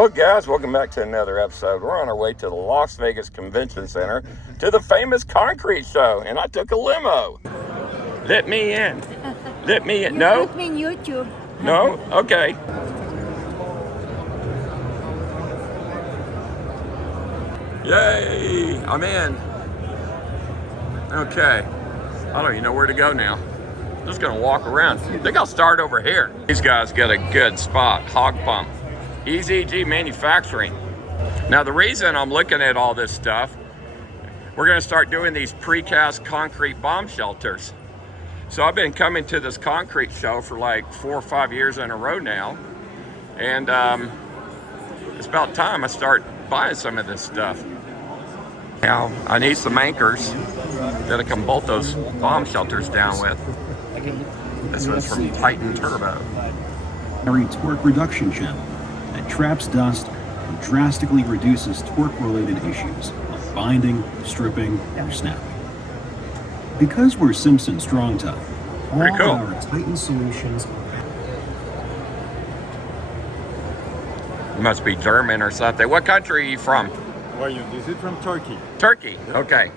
Well, guys, welcome back to another episode. We're on our way to the Las Vegas Convention Center to the famous concrete show, and I took a limo. Let me in. Let me in. No? Put me in YouTube. No? Okay. Yay! I'm in. Okay. I don't even know where to go now. I'm just gonna walk around. I think I'll start over here. These guys got a good spot. Hog pump. EZG Manufacturing. Now the reason I'm looking at all this stuff, we're gonna start doing these precast concrete bomb shelters. So I've been coming to this concrete show for like 4 or 5 years in a row now. And it's about time I start buying some of this stuff. Now I need some anchors that I can bolt those bomb shelters down with. This one's from Titan Turbo. Torque reduction channel that traps dust and drastically reduces torque-related issues like binding, stripping, or snapping. Because we're Simpson Strong Tie, all Pretty cool. our Titan solutions. You must be German or something. What country are you from? Where are you? This is from Turkey. Turkey. Okay.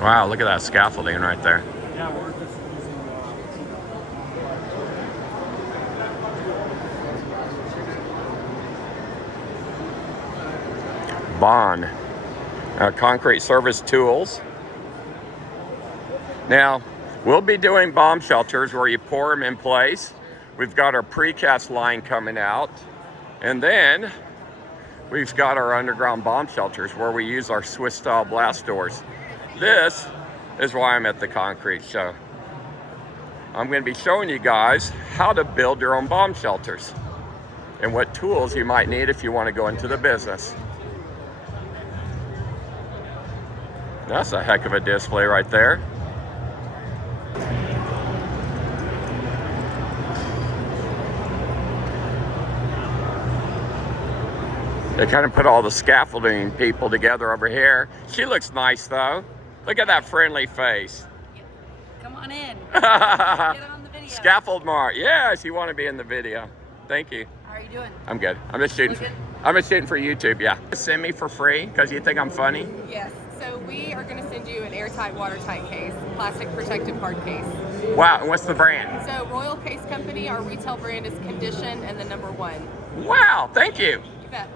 Wow, look at that scaffolding right there. Yeah, we're just using Bond. Concrete service tools. Now, we'll be doing bomb shelters where you pour them in place. We've got our precast line coming out. And then we've got our underground bomb shelters where we use our Swiss style blast doors. This is why I'm at the concrete show. I'm going to be showing you guys how to build your own bomb shelters and what tools you might need if you want to go into the business. That's a heck of a display right there. They kind of put all the scaffolding people together over here. She looks nice though. Look at that friendly face. Come on in. Get on the video. Scaffold Mart. Yes, you want to be in the video. Thank you. How are you doing? I'm good. I'm just shooting. I'm just shooting for YouTube. Yeah. Send me for free because you think I'm funny. Yes. So we are going to send you an airtight, watertight case, plastic protective hard case. Wow. And what's the brand? So Royal Case Company, our retail brand is Condition and the #1. Wow. Thank you. You bet.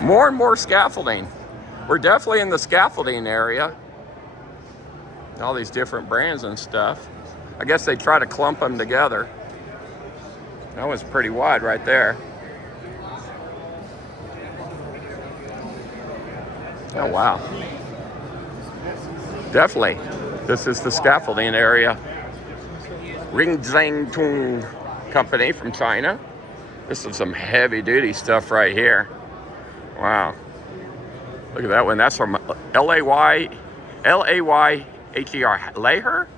More and more scaffolding. We're definitely in the scaffolding area. All these different brands and stuff. I guess they try to clump them together. That was pretty wide right there. Oh, wow. Definitely. This is the scaffolding area. Ringzheng Tung Company from China. This is some heavy duty stuff right here. Wow. Look at that one. That's from Layher, Layher,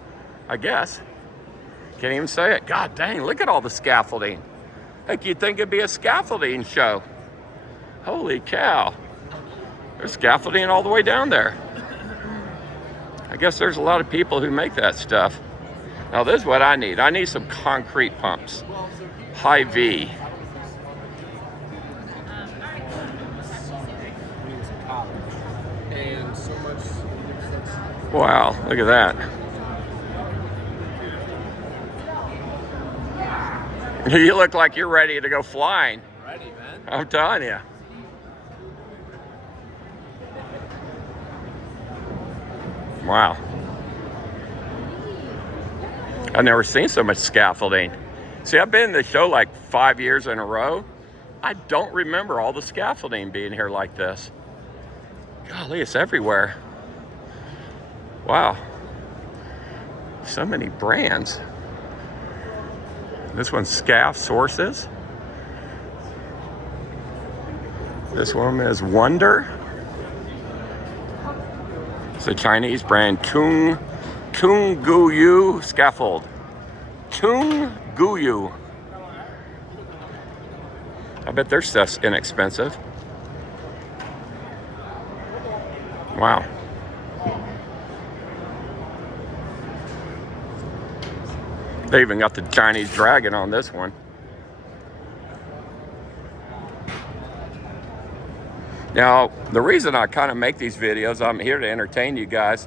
I guess. Can't even say it. God dang, look at all the scaffolding. Heck, you'd think it'd be a scaffolding show. Holy cow. There's scaffolding all the way down there. I guess there's a lot of people who make that stuff. Now this is what I need. I need some concrete pumps. High V. Wow, look at that. You look like you're ready to go flying. ready, man. I'm telling you. Wow. I've never seen so much scaffolding. See, I've been in the show like 5 years in a row. I don't remember all the scaffolding being here like this. Golly, it's everywhere. Wow. So many brands. This one's Scaff Sources. This one is Wonder. It's a Chinese brand, Tung Guyu Scaffold. Tung Guyu. I bet their stuff's inexpensive. Wow. They even got the Chinese dragon on this one. Now, the reason I kind of make these videos, I'm here to entertain you guys,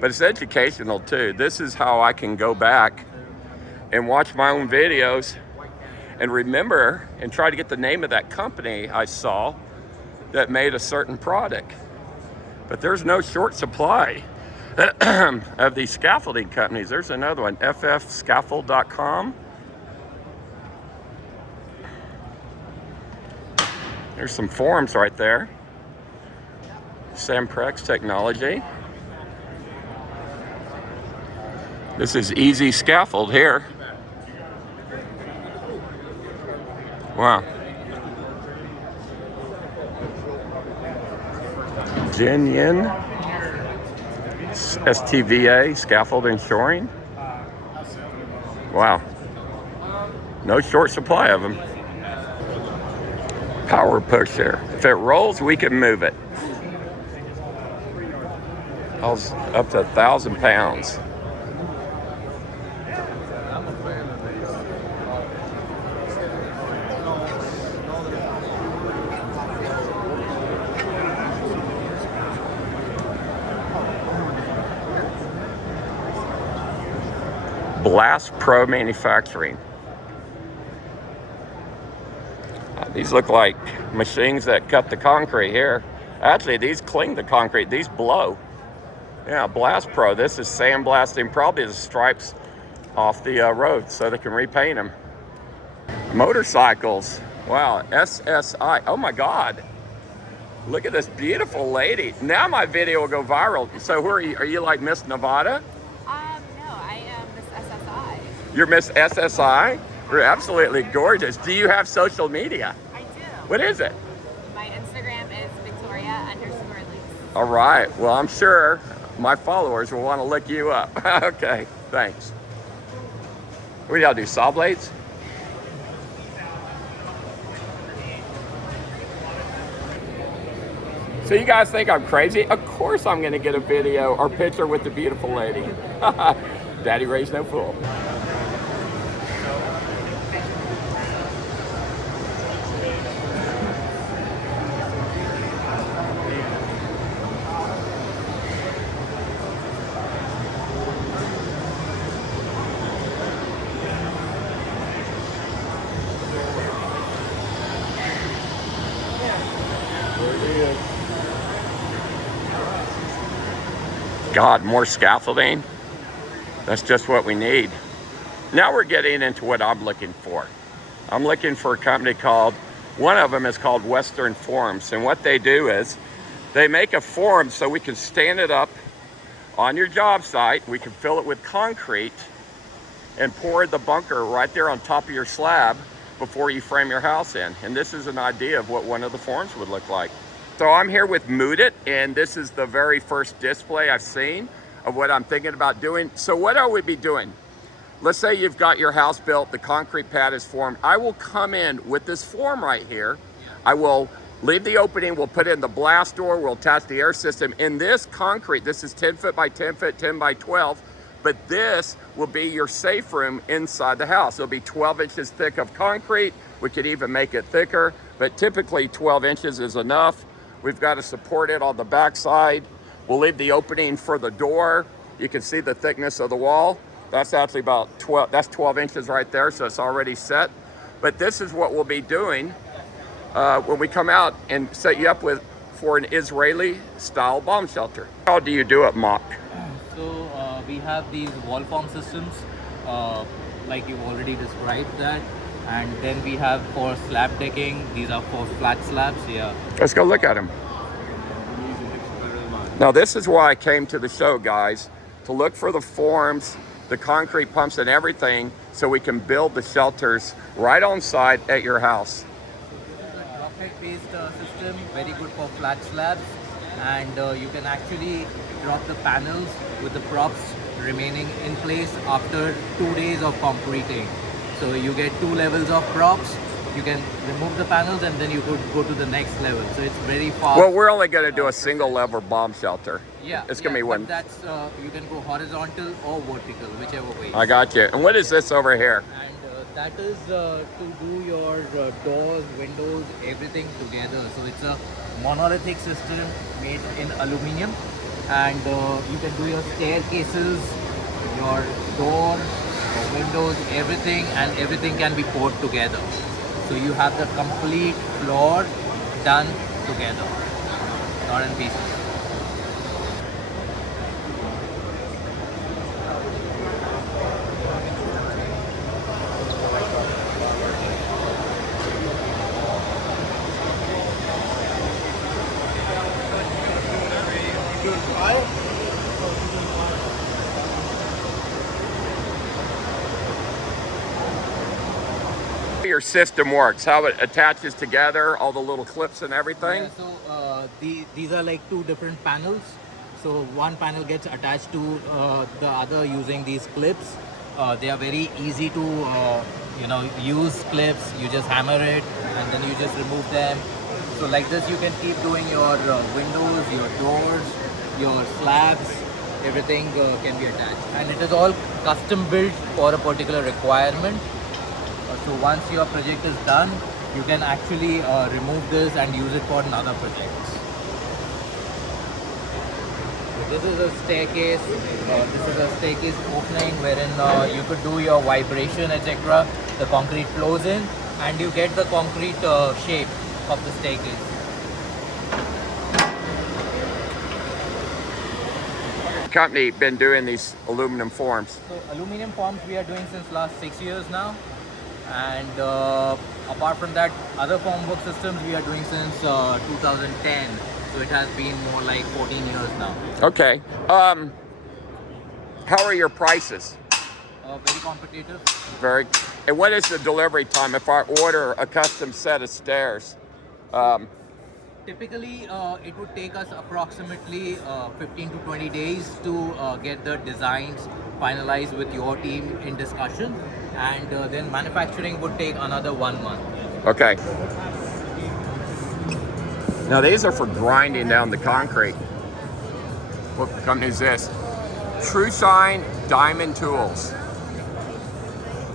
but it's educational too. This is how I can go back and watch my own videos and remember and try to get the name of that company I saw that made a certain product. But there's no short supply of these scaffolding companies. There's another one, ffscaffold.com. There's some forms right there. Samprex Technology. This is Easy Scaffold here. Wow. Jin Yin, STVA, Scaffold and Shoring. Wow. No short supply of them. Power pusher. If it rolls, we can move it. Up to 1,000 pounds. Blast Pro Manufacturing. These look like machines that cut the concrete here. Actually, these cling the concrete. These blow. Yeah, Blast Pro. This is sandblasting probably the stripes off the road so they can repaint them. Motorcycles. Wow, SSI. Oh my God. Look at this beautiful lady. Now my video will go viral. So who are you? Are you like Miss Nevada? No, I am Miss SSI. You're Miss SSI? You're absolutely gorgeous. Do you have social media? I do. What is it? My Instagram is Victoria_Leaks. All right. Well, I'm sure my followers will want to look you up. Okay, thanks. What do y'all do, saw blades? So you guys think I'm crazy? Of course I'm gonna get a video or picture with the beautiful lady. Daddy raised no fool. God, more scaffolding. That's just what we need. Now we're getting into what I'm looking for. I'm looking for a company called, one of them is called Western Forms. And what they do is they make a form so we can stand it up on your job site. We can fill it with concrete and pour the bunker right there on top of your slab before you frame your house in. And this is an idea of what one of the forms would look like. So I'm here with Moodit, and this is the very first display I've seen of what I'm thinking about doing. So what I would be doing, let's say you've got your house built, the concrete pad is formed. I will come in with this form right here. I will leave the opening, we'll put in the blast door, we'll attach the air system. In this concrete, this is 10 foot by 10 foot, 10 by 12, but this will be your safe room inside the house. It'll be 12 inches thick of concrete. We could even make it thicker, but typically 12 inches is enough. We've got to support it on the back side. We'll leave the opening for the door. You can see the thickness of the wall. That's actually about 12 inches right there, so it's already set. But this is what we'll be doing when we come out and set you up for an Israeli-style bomb shelter. How do you do it, Mock? So we have these wall form systems, like you've already described that. And then we have for slab decking, these are for flat slabs, yeah. Let's go look at them. Now this is why I came to the show, guys, to look for the forms, the concrete pumps and everything, so we can build the shelters right on site at your house. Rocket-based system, very good for flat slabs. And you can actually drop the panels with the props remaining in place after 2 days of concreting. So you get 2 levels of props. you can remove the panels and then you could go to the next level. So it's very fast. Well, we're only going to do a single level bomb shelter. Yeah, It's going to be but one. That's you can go horizontal or vertical, whichever way. I got you. And what is this over here? And that is to do your doors, windows, everything together. So it's a monolithic system made in aluminum, and you can do your staircases, your doors, your windows, everything, and everything can be poured together. So you have the complete floor done together, not in pieces. Your system works, how it attaches together, all the little clips and everything. Yeah, so these are like two different panels. So one panel gets attached to the other using these clips. They are very easy to use clips. You just hammer it and then you just remove them. So like this you can keep doing your windows, your doors, your slabs, everything can be attached. And it is all custom built for a particular requirement. So once your project is done, you can actually remove this and use it for another project. So this is a staircase. This is a staircase opening wherein you could do your vibration, etc. The concrete flows in and you get the concrete shape of the staircase. Company been doing these aluminum forms? So aluminum forms we are doing since last 6 years now. And apart from that, other formwork systems we are doing since 2010. So it has been more like 14 years now. Okay. How are your prices? Very competitive. Very. And what is the delivery time if I order a custom set of stairs? Typically, it would take us approximately 15 to 20 days to get the designs finalized with your team in discussion. And then manufacturing would take another 1 month. Okay. Now these are for grinding down the concrete. What company is this? True Shine Diamond Tools.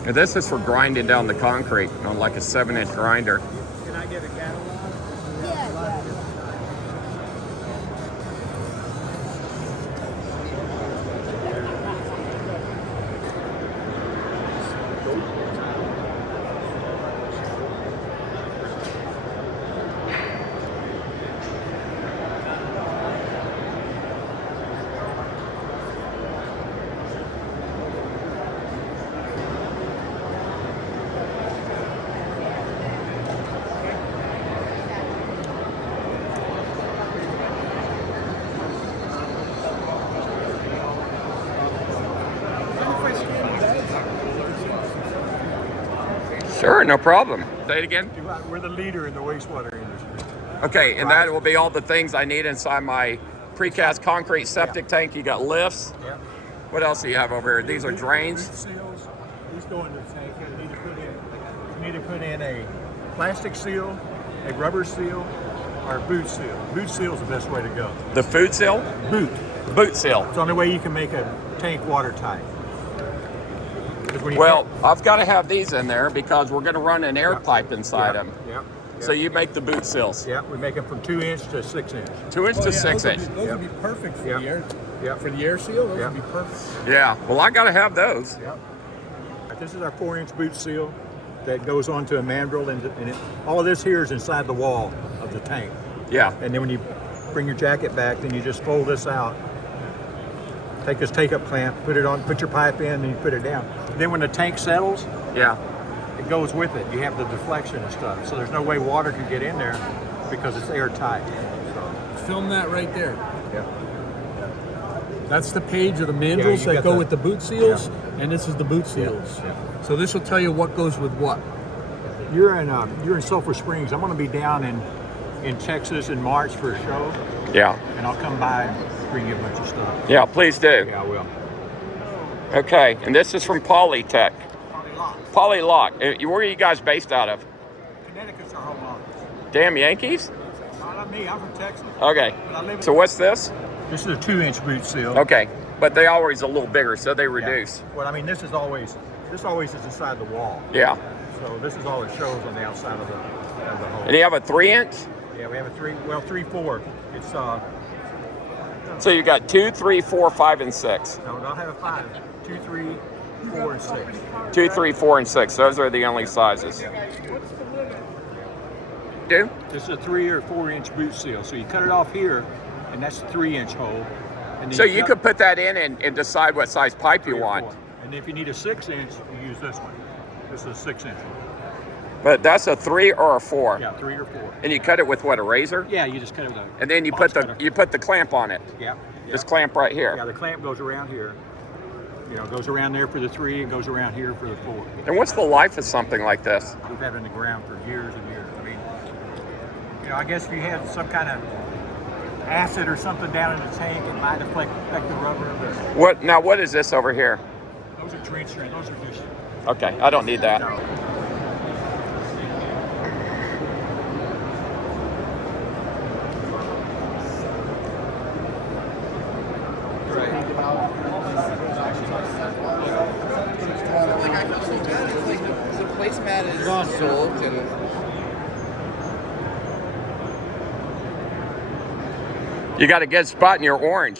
Now this is for grinding down the concrete on like a 7-inch grinder. Can I get a catalog? Sure, no problem. Say it again. We're the leader in the wastewater industry. Okay, and that will be all the things I need inside my precast concrete septic tank. You got lifts. Yeah. What else do you have over here? These are drains. Boot seals. These go in the tank. You need to put in a plastic seal, a rubber seal, or a boot seal. Boot seal is the best way to go. The food seal? Boot. Boot seal. It's the only way you can make a tank watertight. Well, I've got to have these in there because we're going to run an air pipe inside them. Yep. So you make the boot seals. Yeah, we make them from 2 inch to 6 inch. 2 inch to 6 inch. Those would be perfect for Yep. the air. Yep. For the air seal, those Yep. would be perfect. Yeah, well, I got to have those. Yep. This is our 4-inch boot seal that goes onto a mandrel, and all of this here is inside the wall of the tank. Yeah. And then when you bring your jacket back, then you just fold this out. Take this take-up clamp, put it on, put your pipe in, and you put it down. Then when the tank settles, Yeah. it goes with it. You have the deflection and stuff, so there's no way water can get in there because it's airtight. Film that right there. Yeah. That's the page of the Yeah, mandrels you that got go the- with the boot seals, and this is the boot seals. Yeah. So this will tell you what goes with what. You're in Sulpher Springs. I'm going to be down in Texas in March for a show, Yeah. and I'll come by and bring you a bunch of stuff. Yeah, please do. Yeah, I will. Okay, and this is from Polytech. Polylock. Where are you guys based out of? Connecticut's our home office. Damn Yankees? Not me, I'm from Texas. Okay. But I live in- So what's this? This is a 2-inch boot seal. Okay. But they always a little bigger, so they Yeah. reduce. Well, I mean, this always is inside the wall. Yeah. So this is all it shows on the outside of the hole. And you have a 3-inch? Yeah, we have a 3/4. It's So you got 2, 3, 4, 5, and 6. no, don't have a 5. 2, 3, 4, and 6. 2, 3, 4, and 6. Those are the only sizes. Do? This is a 3 or 4-inch boot seal. So you cut it off here, and that's a 3-inch hole. And then So you cut could put that in and decide what size pipe you 3 or want. 4. And if you need a 6-inch, you use this one. This is a 6-inch one. But that's a 3 or a 4. Yeah, 3 or 4. And you cut it with what, a razor? Yeah, you just cut it with a And then you box put cutter. you put the clamp on it. Yeah. This clamp right here. Yeah, the clamp goes around here. You know, goes around there for the 3 and goes around here for the 4. And what's the life of something like this? We've had it in the ground for years and years. I mean, you know, I guess if you had some kind of acid or something down in the tank, it might affect the rubber. But What is this over here? those are trench strings. Those are just Okay, I don't need that. no. The placemat is soaked and You got a good spot in your orange.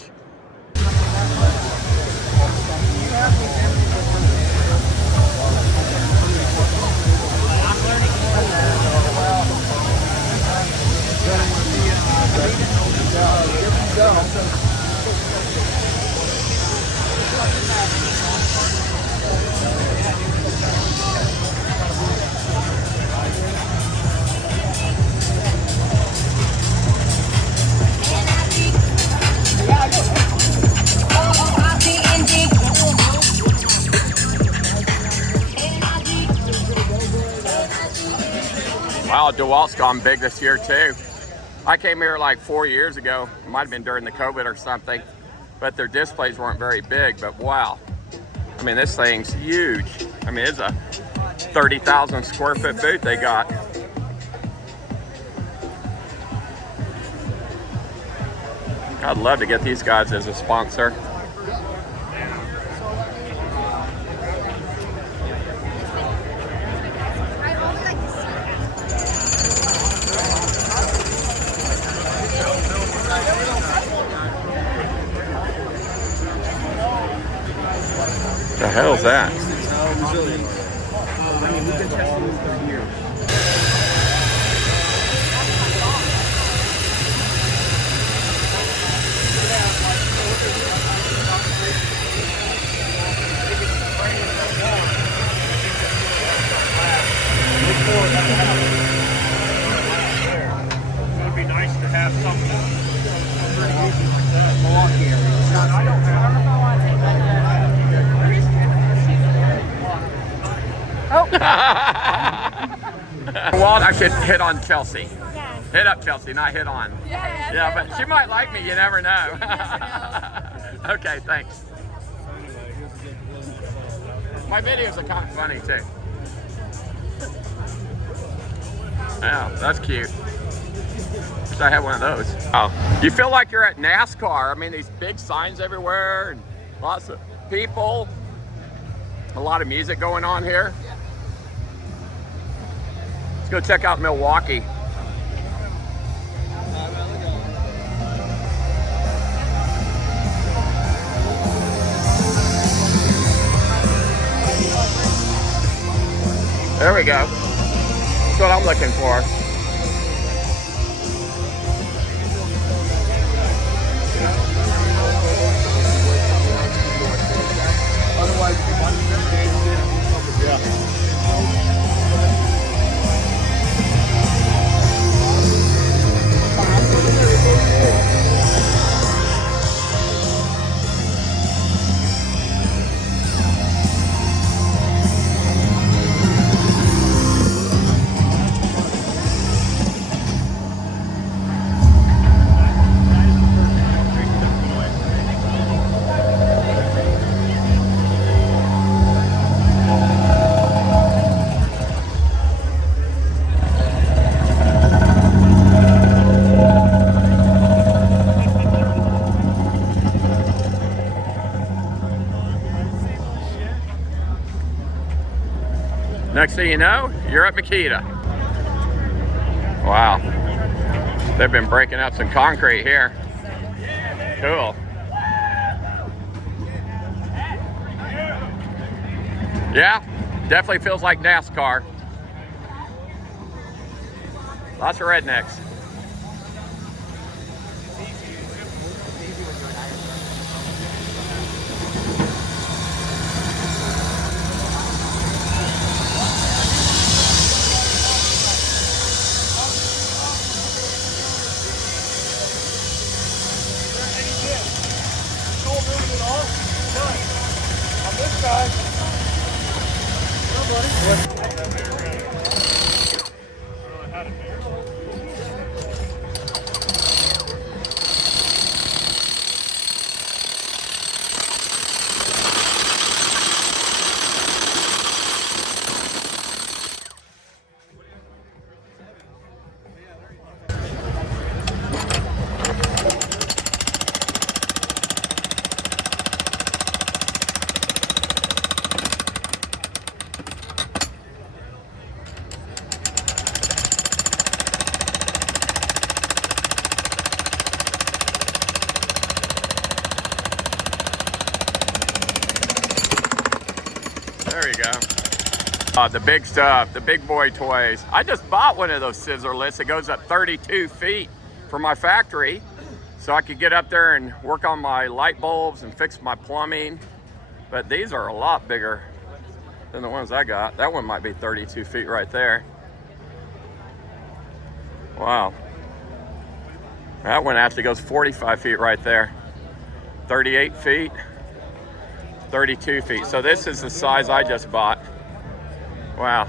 Wow, DeWalt's gone big this year too. I came here like 4 years ago. It might have been during the COVID or something, but their displays weren't very big, but wow. I mean, this thing's huge. I mean, it's a 30,000 square foot booth they got. I'd love to get these guys as a sponsor. The hell's that? It would be nice to have something like that. I don't have. Walt, I should hit on Chelsea. Yeah. Hit up Chelsea, not hit on. Yeah, but she might like me, you never know. Okay, thanks. My videos are kind of funny too. Yeah, that's cute. Wish I had one of those. Oh, you feel like you're at NASCAR. I mean, these big signs everywhere and lots of people. A lot of music going on here. Let's go check out Milwaukee. There we go. That's what I'm looking for. Next thing you know, you're at Makita. Wow. They've been breaking up some concrete here. Cool. Yeah, definitely feels like NASCAR. Lots of rednecks. There you go. The big stuff, the big boy toys. I just bought one of those scissor lifts. It goes up 32 feet from my factory. So I could get up there and work on my light bulbs and fix my plumbing. But these are a lot bigger than the ones I got. That one might be 32 feet right there. Wow. That one actually goes 45 feet right there. 38 feet. 32 feet. So this is the size I just bought. Wow.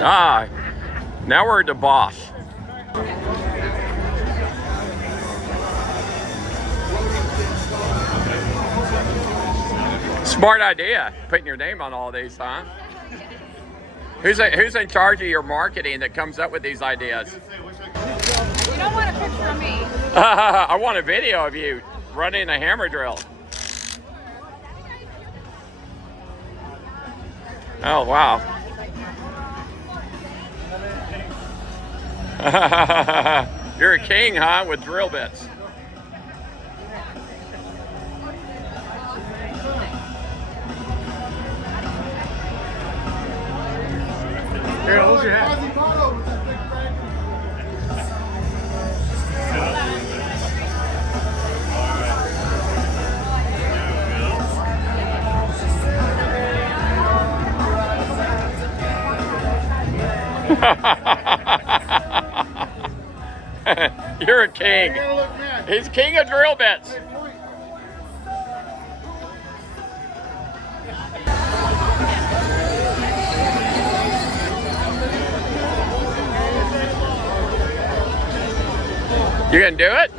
Ah, now we're at the Bosch. Smart idea, putting your name on all these, huh? Who's in charge of your marketing that comes up with these ideas? You don't want a picture of me. I want a video of you running a hammer drill. Oh, wow. You're a king, huh, with drill bits. Here, hold your hat. You're a king. He's king of drill bits. You gonna do it?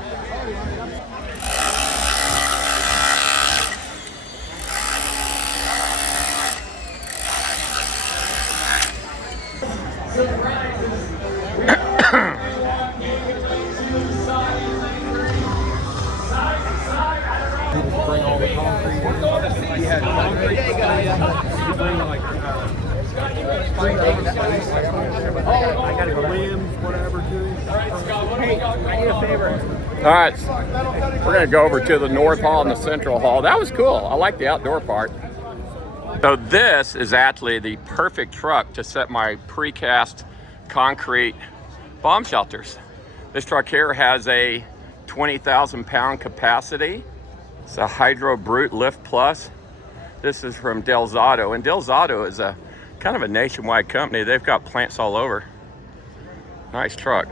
Bring all the concrete. We had concrete. Bring like I gotta go limbs, whatever, too. Hey, I need a favor. All right, we're gonna go over to the North Hall and the Central Hall. That was cool. I like the outdoor part. So this is actually the perfect truck to set my precast concrete bomb shelters. This truck here has a 20,000 pound capacity. It's a Hydro Brute Lift Plus. This is from Delzato, and Delzato is a kind of a nationwide company. They've got plants all over. Nice truck.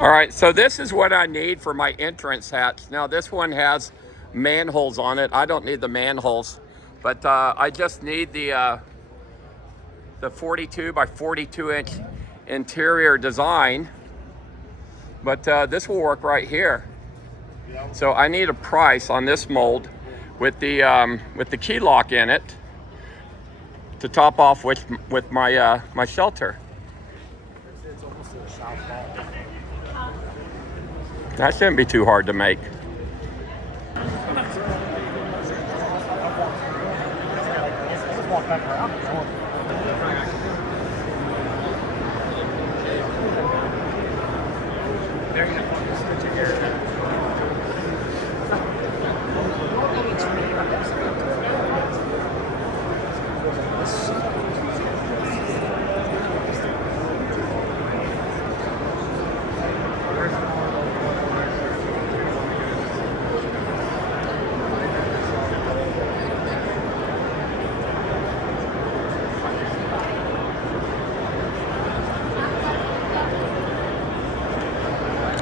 All right, so this is what I need for my entrance hatch. Now this one has manholes on it. I don't need the manholes, but I just need the 42 by 42 inch interior design. But this will work right here. So I need a price on this mold with the key lock in it to top off with my my shelter. That shouldn't be too hard to make.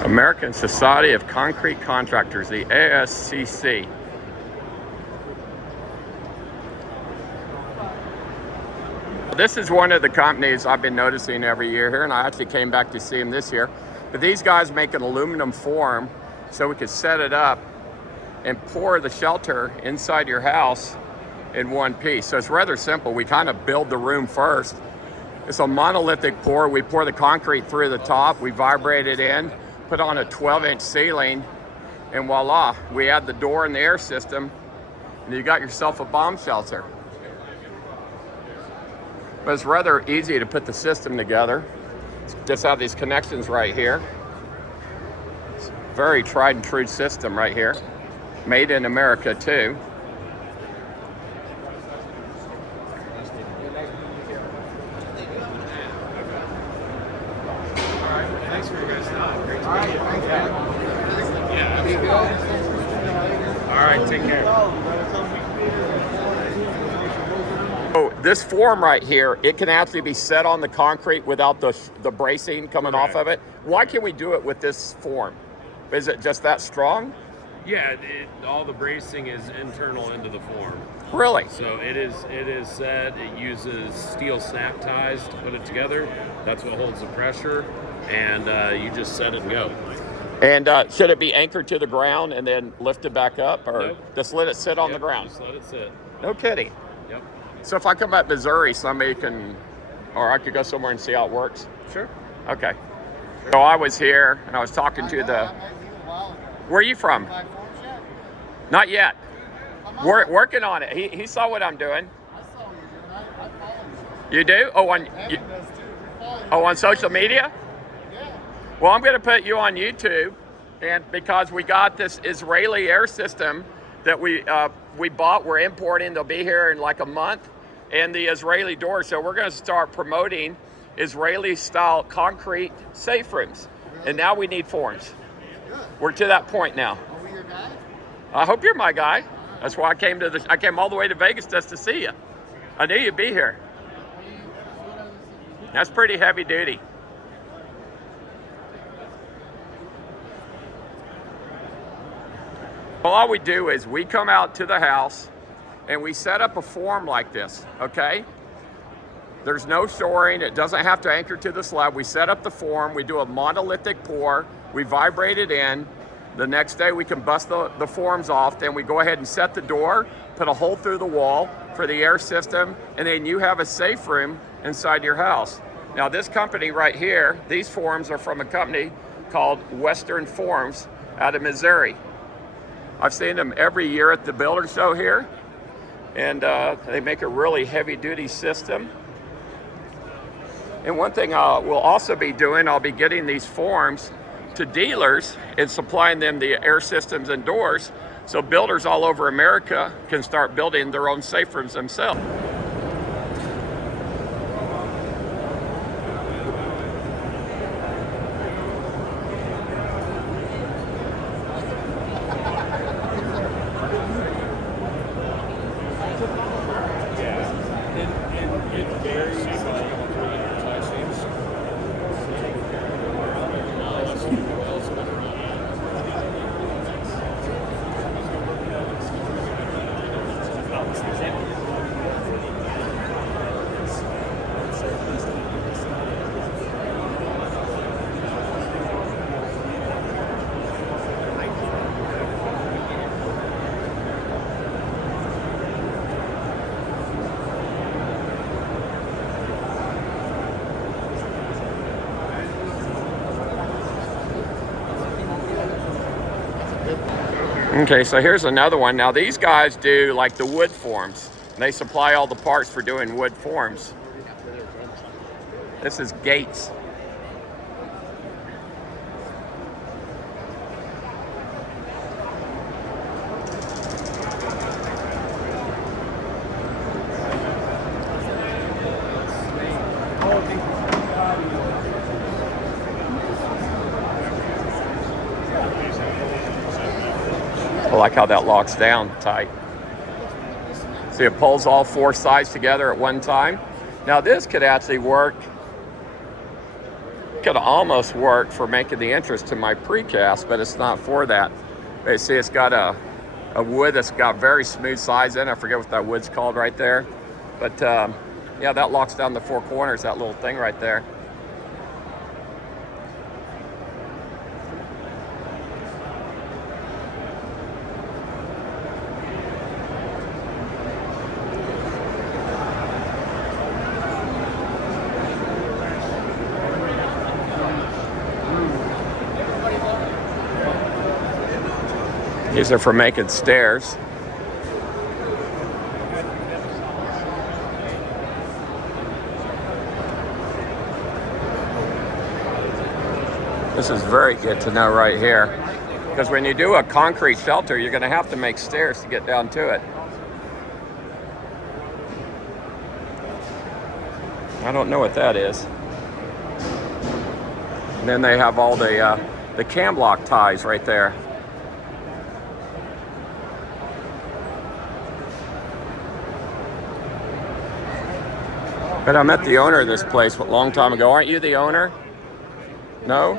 American Society of Concrete Contractors, the ASCC. This is one of the companies I've been noticing every year here, and I actually came back to see them this year. But these guys make an aluminum form so we could set it up and pour the shelter inside your house in one piece. So it's rather simple. We kind of build the room first. It's a monolithic pour. We pour the concrete through the top, we vibrate it in, put on a 12-inch ceiling, and voila, we add the door and the air system, and you got yourself a bomb shelter. But it's rather easy to put the system together. Just have these connections right here. It's a very tried and true system right here. Made in America too. Thanks for your guys' time. Great to meet you. Yeah. All right, take care. Oh, this form right here, it can actually be set on the concrete without the bracing coming off of it. Why can we do it with this form? Is it just that strong? Yeah, all the bracing is internal into the form. Really? So it is set. It uses steel snap ties to put it together. That's what holds the pressure, and you just set it and go. And should it be anchored to the ground and then lifted back up, or Nope. just let it sit on the ground? Just let it sit. No kidding. Yep. So if I come up Missouri, somebody can, or I could go somewhere and see how it works? Sure. Okay. So I was here and I was talking to the, where are you from? Not yet. We're working on it. He saw what I'm doing. You do? Oh, on social media? Well, I'm going to put you on YouTube, and because we got this Israeli air system that we bought, we're importing. They'll be here in like a month, and the Israeli doors. So we're going to start promoting Israeli-style concrete safe rooms, and now we need forms. We're to that point now. Are we your guy? I hope you're my guy. That's why I came all the way to Vegas just to see you. I knew you'd be here. That's pretty heavy duty. Well, all we do is we come out to the house and we set up a form like this, okay? There's no shoring. It doesn't have to anchor to the slab. We set up the form. We do a monolithic pour. We vibrate it in. The next day we can bust the forms off. Then we go ahead and set the door, put a hole through the wall for the air system, and then you have a safe room inside your house. Now this company right here, these forms are from a company called Western Forms out of Missouri. I've seen them every year at the builder show here, and they make a really heavy duty system. And one thing we'll also be doing, I'll be getting these forms to dealers and supplying them the air systems and doors, so builders all over America can start building their own safe rooms themselves. Okay, so here's another one. Now these guys do like the wood forms. They supply all the parts for doing wood forms. This is Gates. I like how that locks down tight. See, it pulls all four sides together at one time. Now this could actually work, could almost work for making the entrance to my precast, but it's not for that. But you see, it's got a wood that's got very smooth sides in it. I forget what that wood's called right there. But yeah, that locks down the four corners, that little thing right there. These are for making stairs. This is very good to know right here, because when you do a concrete shelter, you're going to have to make stairs to get down to it. I don't know what that is. And then they have all the cam block ties right there. But I met the owner of this place a long time ago. Aren't you the owner? No?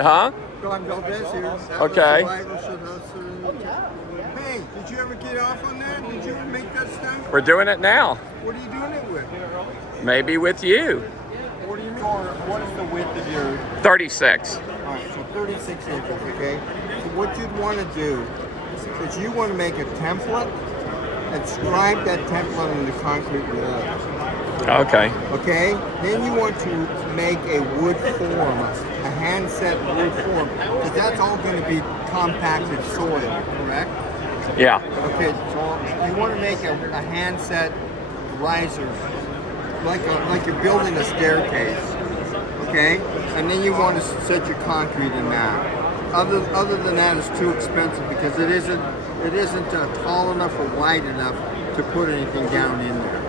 Huh? Okay. Hey, did you ever get off on that? Did you ever make that stuff? We're doing it now. What are you doing it with? Maybe with you. What do you mean? What is the width of your... 36. All right, so 36 inches, okay? So what you'd want to do is you want to make a template and scribe that template on the concrete wall. Okay. Okay? Then you want to make a wood form, a hand-set wood form, because that's all going to be compacted soil, correct? Yeah. Okay, so you want to make a hand-set riser, like you're building a staircase, okay? And then you want to set your concrete in that. Other than that, it's too expensive because it isn't tall enough or wide enough to put anything down in there.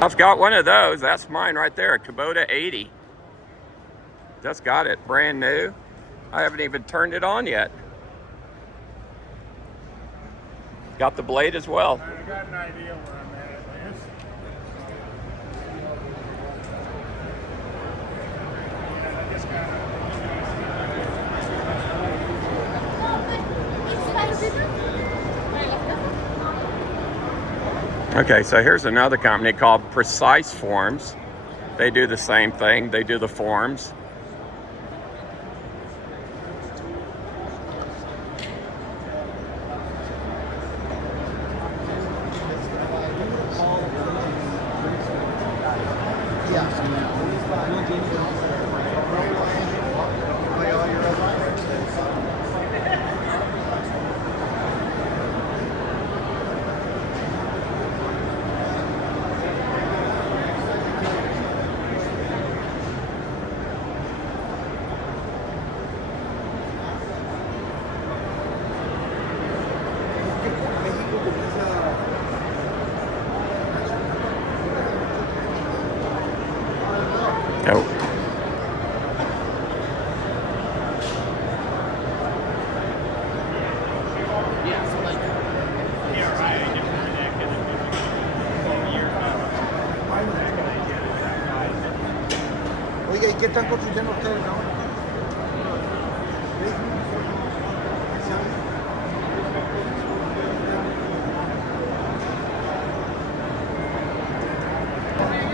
I've got one of those. That's mine right there, a Kubota 80. Just got it, brand new. I haven't even turned it on yet. Got the blade as well. I got an idea where I'm at. Okay, so here's another company called Precise Forms. They do the same thing. They do the forms. Nope. Oiga, ¿y qué están construyendo ustedes ahora?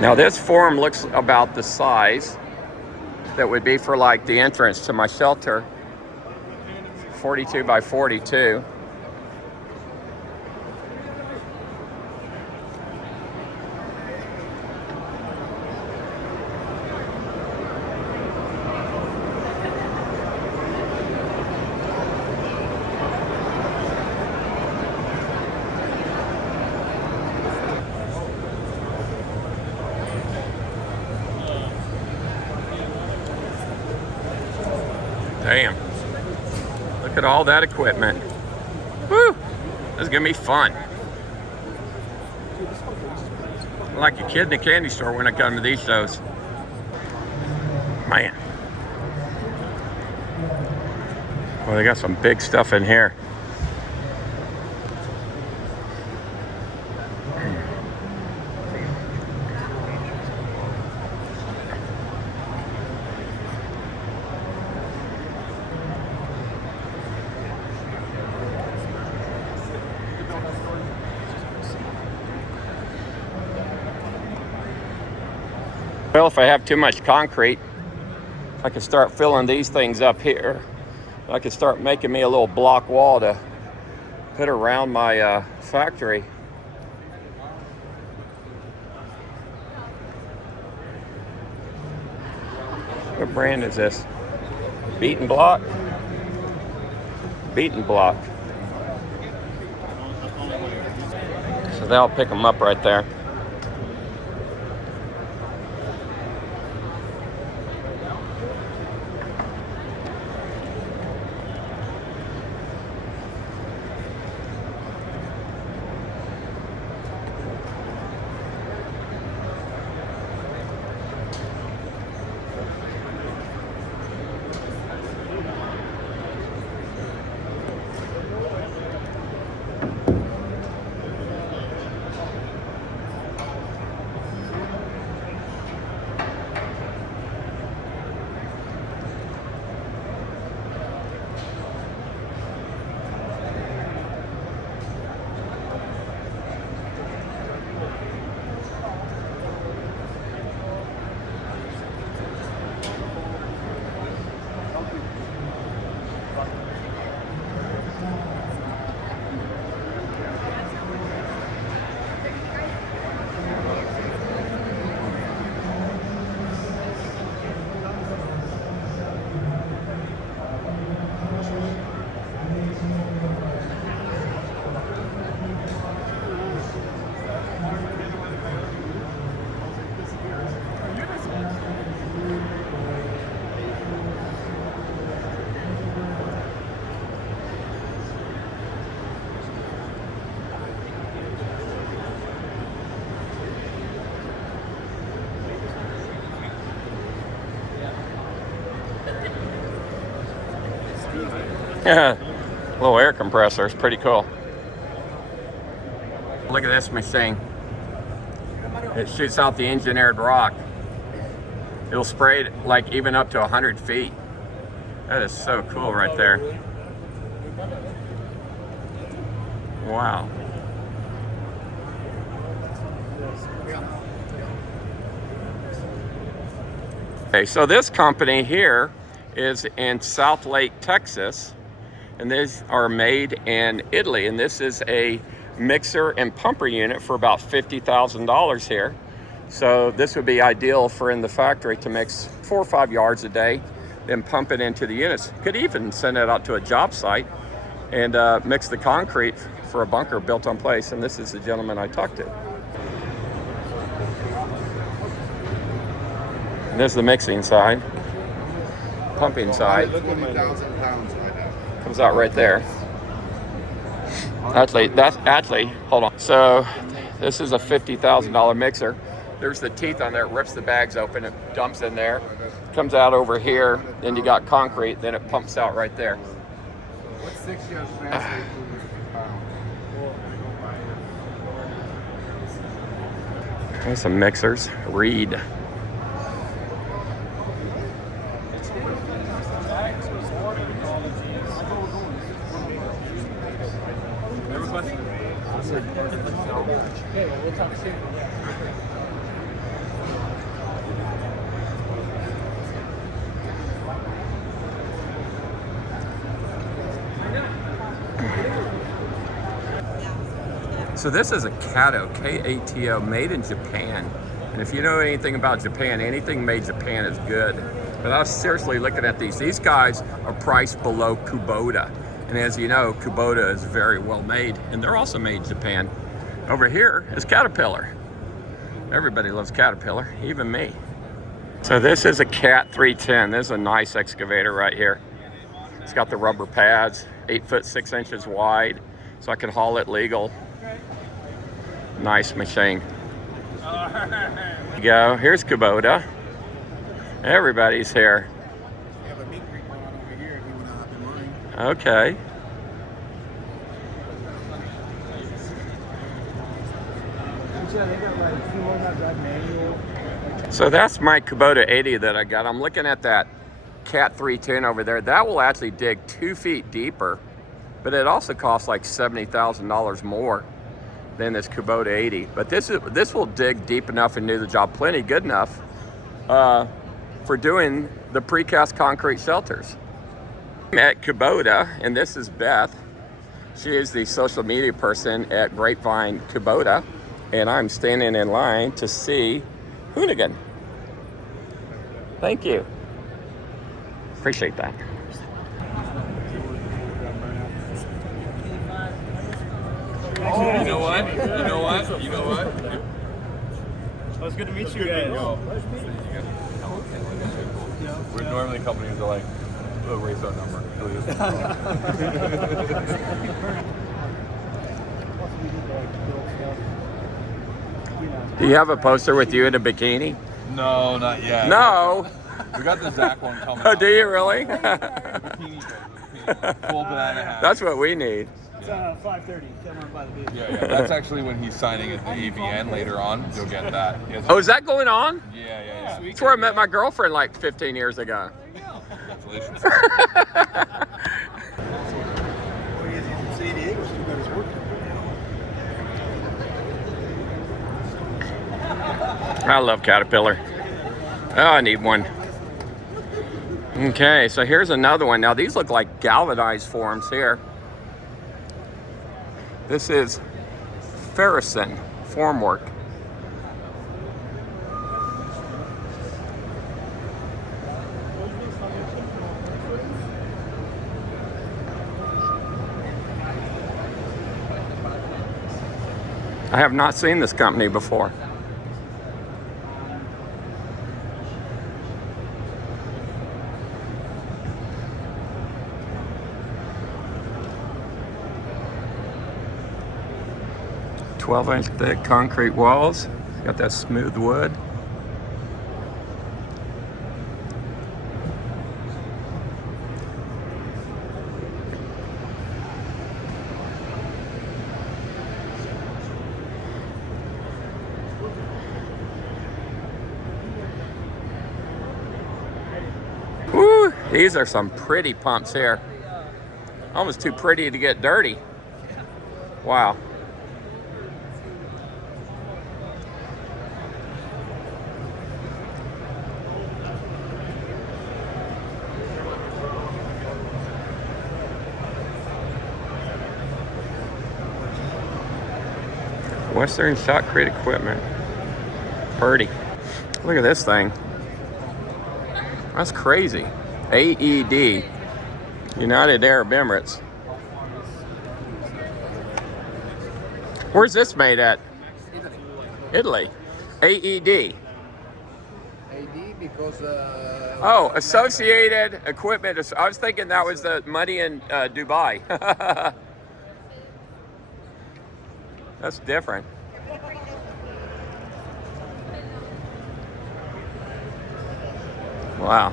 Now this form looks about the size that would be for like the entrance to my shelter. 42 by 42. at all that equipment. Woo! This is gonna be fun. I'm like a kid in a candy store when I come to these shows. Man. Well, they got some big stuff in here. Well, if I have too much concrete, I can start filling these things up here. I can start making me a little block wall to put around my factory. What brand is this? Beaten Block? Beaten Block. So that'll pick them up right there. Yeah, little air compressor. It's pretty cool. Look at this machine. It shoots out the engineered rock. It'll spray it like even up to 100 feet. That is so cool right there. Wow. Okay, so this company here is in South Lake, Texas, and these are made in Italy, and this is a mixer and pumper unit for about $50,000 here. So this would be ideal for in the factory to mix 4 or 5 yards a day, then pump it into the units. Could even send it out to a job site and mix the concrete for a bunker built on place. And this is the gentleman I talked to. And this is the mixing side. Pumping side. 20,000 pounds. Comes out right there. Actually, hold on. So this is a $50,000 mixer. There's the teeth on there. It rips the bags open. It dumps in there. Comes out over here. Then you got concrete. Then it pumps out right there. What's 6 years translate to? There's some mixers. Reed. So this is a Kato, K-A-T-O, made in Japan. And if you know anything about Japan, anything made Japan is good. But I was seriously looking at these. These guys are priced below Kubota. And as you know, Kubota is very well made, and they're also made in Japan. Over here is Caterpillar. Everybody loves Caterpillar, even me. So this is a Cat 310. This is a nice excavator right here. It's got the rubber pads, 8 foot 6 inches wide, so I can haul it legal. Nice machine. There you go. Here's Kubota. Everybody's here. We have a meat creek going on over here if you want to hop in line. Okay. So that's my Kubota 80 that I got. I'm looking at that Cat 310 over there. That will actually dig 2 feet deeper, but it also costs like $70,000 more than this Kubota 80. But this will dig deep enough and do the job plenty good enough for doing the precast concrete shelters. I'm at Kubota, and this is Beth. She is the social media person at Grapevine Kubota, and I'm standing in line to see Hoonigan. Thank you. Appreciate that. You know what? Well, it's good to meet you guys. Where normally companies are like, erase our number. Do you have a poster with you in a bikini? No, not yet. No. We got the Zach one coming. Oh, do you really? Bikini full banana hat. That's what we need. It's 5:30. Come on by the beach. Yeah. That's actually when he's signing at the EVN later on. You'll get that. Oh, is that going on? Yeah. That's where I met my girlfriend like 15 years ago. Congratulations. I love Caterpillar. Oh, I need one. Okay, so here's another one. Now these look like galvanized forms here. This is Ferrison formwork. I have not seen this company before. "12-inch thick concrete walls." Got that smooth wood. Woo! These are some pretty pumps here. Almost too pretty to get dirty. Wow. Western Shotcrete Equipment. Purdy. Look at this thing. That's crazy. AED. United Arab Emirates. Where's this made at? Italy. AED. AD because Oh, Associated Equipment. I was thinking that was the money in Dubai. That's different. Wow.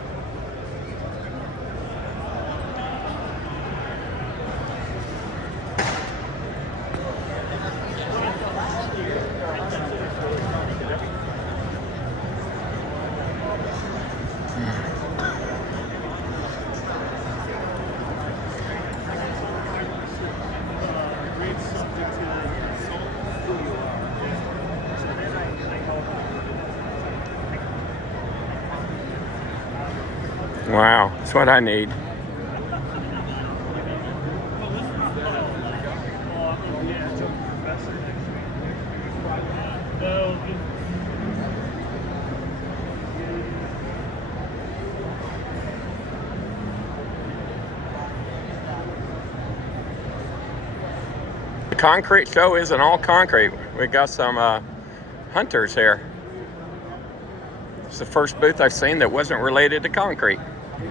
Wow, that's what I need. The concrete show isn't all concrete. We got some hunters here. It's the first booth I've seen that wasn't related to concrete.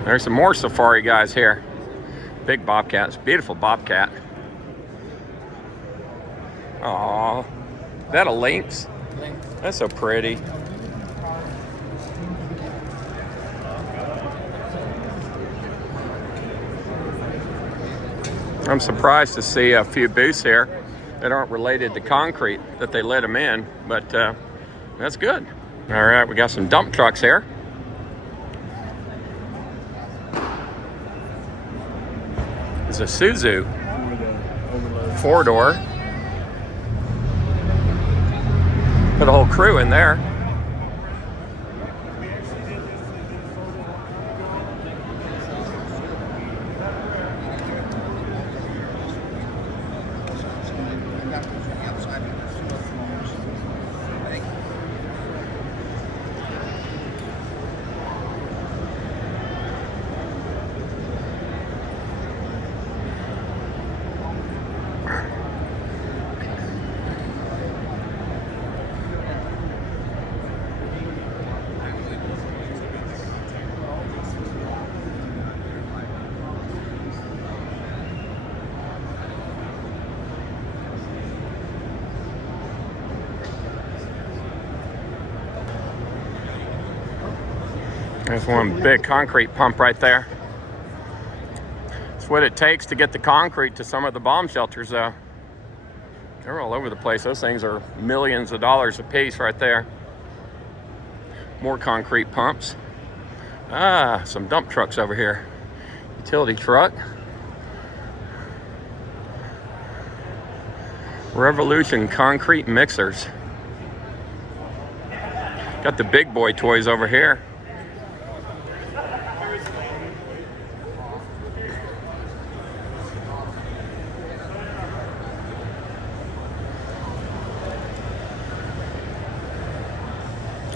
There's some more safari guys here. Big bobcats, beautiful bobcat. Aw, that a lynx? That's so pretty. I'm surprised to see a few booths here that aren't related to concrete, that they let them in, but that's good. All right, we got some dump trucks here. It's a Suzu 4-door. Put a whole crew in there. There's one big concrete pump right there. It's what it takes to get the concrete to some of the bomb shelters, though. They're all over the place. Those things are millions of dollars a piece right there. More concrete pumps. Ah, some dump trucks over here. Utility truck. Revolution concrete mixers. Got the big boy toys over here.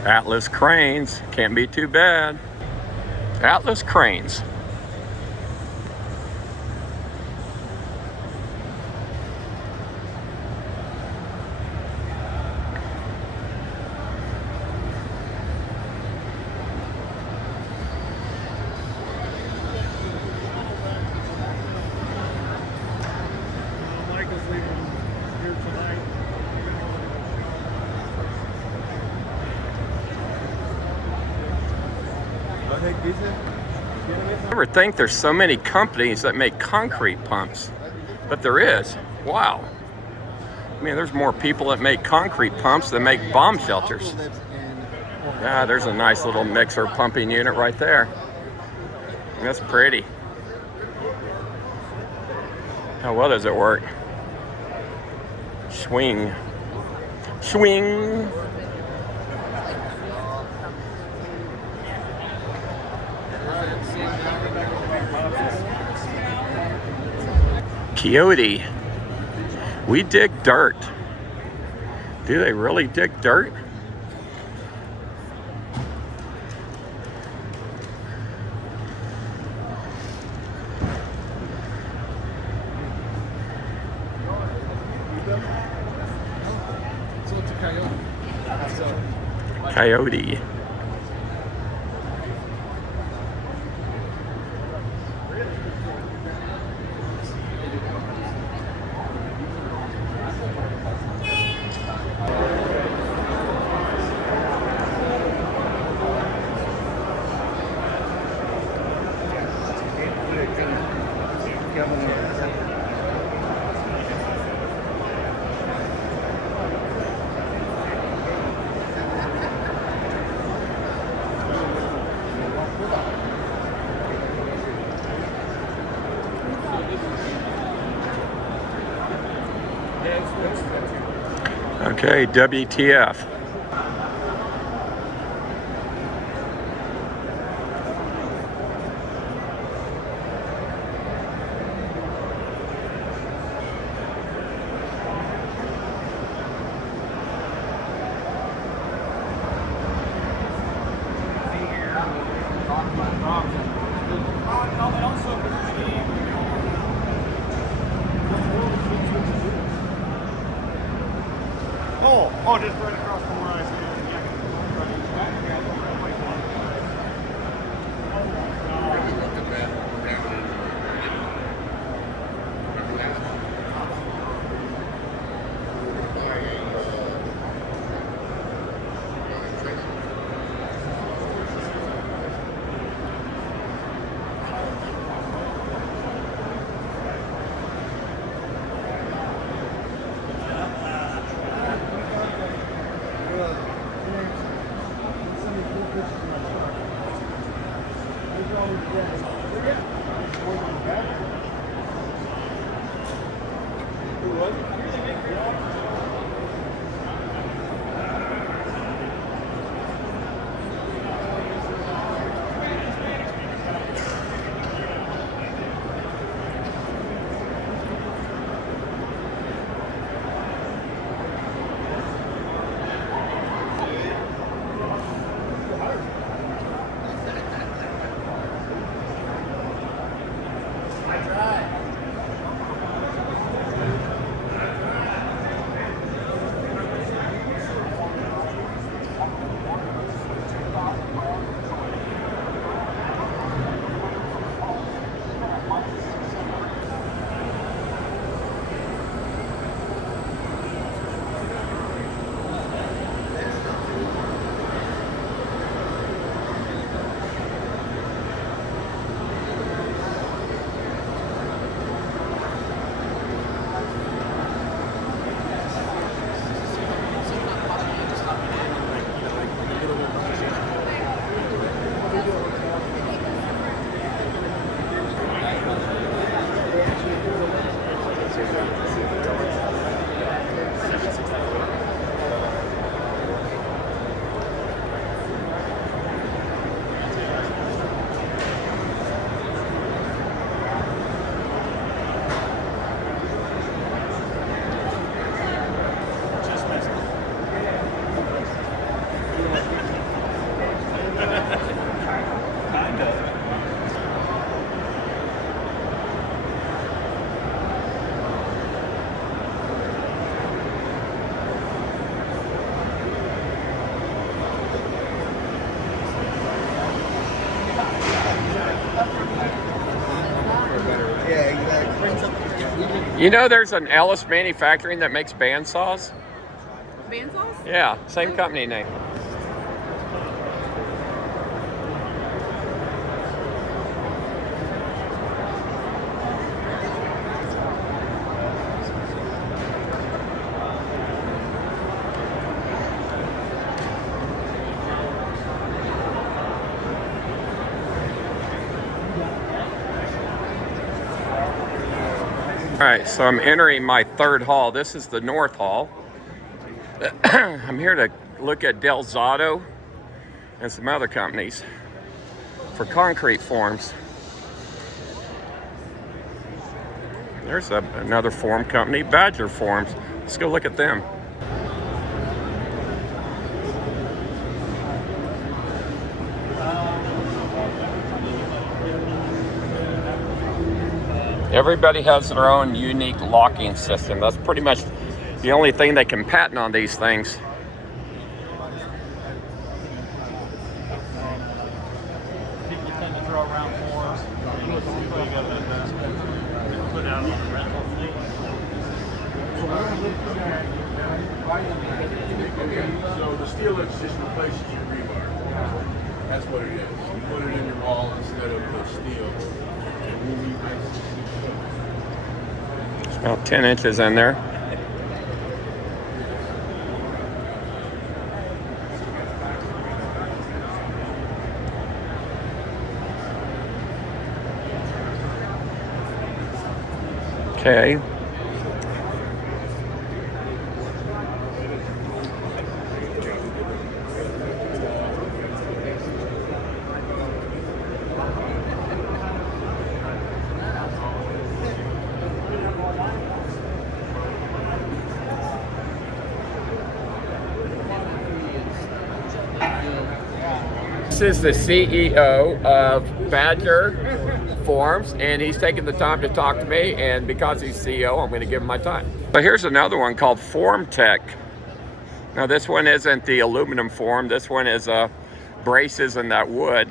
Atlas cranes, can't be too bad. Atlas cranes. I never think there's so many companies that make concrete pumps, but there is. Wow. I mean, there's more people that make concrete pumps than make bomb shelters. Ah, there's a nice little mixer pumping unit right there. That's pretty. How well does it work? Swing. Swing. Coyote. We dig dirt. Do they really dig dirt? Coyote. Okay, WTF. Oh, just right across from where I stand. You know there's an Ellis Manufacturing that makes bandsaws? Bandsaws? Yeah, same company name. All right, so I'm entering my third hall. This is the North Hall. I'm here to look at Del Zotto and some other companies for concrete forms. There's another form company, Badger Forms. Let's go look at them. Everybody has their own unique locking system. That's pretty much the only thing they can patent on these things. People tend to throw around more. Put out on the rental fleet. So the steel edge just replaces your rebar. That's what it is. You put it in your wall instead of the steel. It's about 10 inches in there. Okay. This is the CEO of Badger Forms, and he's taking the time to talk to me, and because he's CEO, I'm going to give him my time. But here's another one called Form Tech. Now this one isn't the aluminum form, this one is braces and that wood,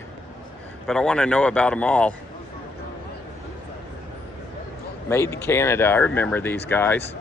but I want to know about them all. Made in Canada, I remember these guys.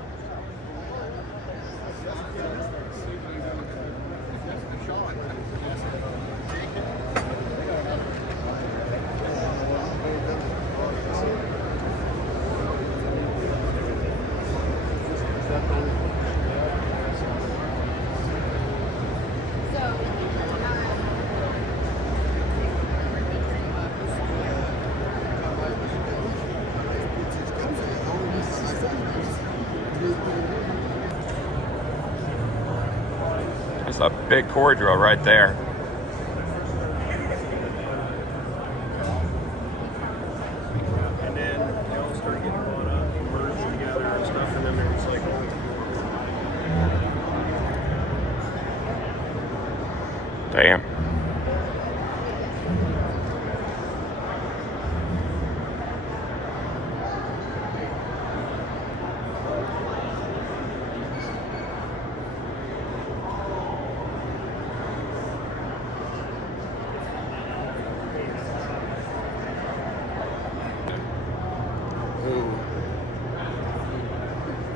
There's a big core drill right there. And then they all start getting brought up, merged together and stuff, and then they're recycled. Damn.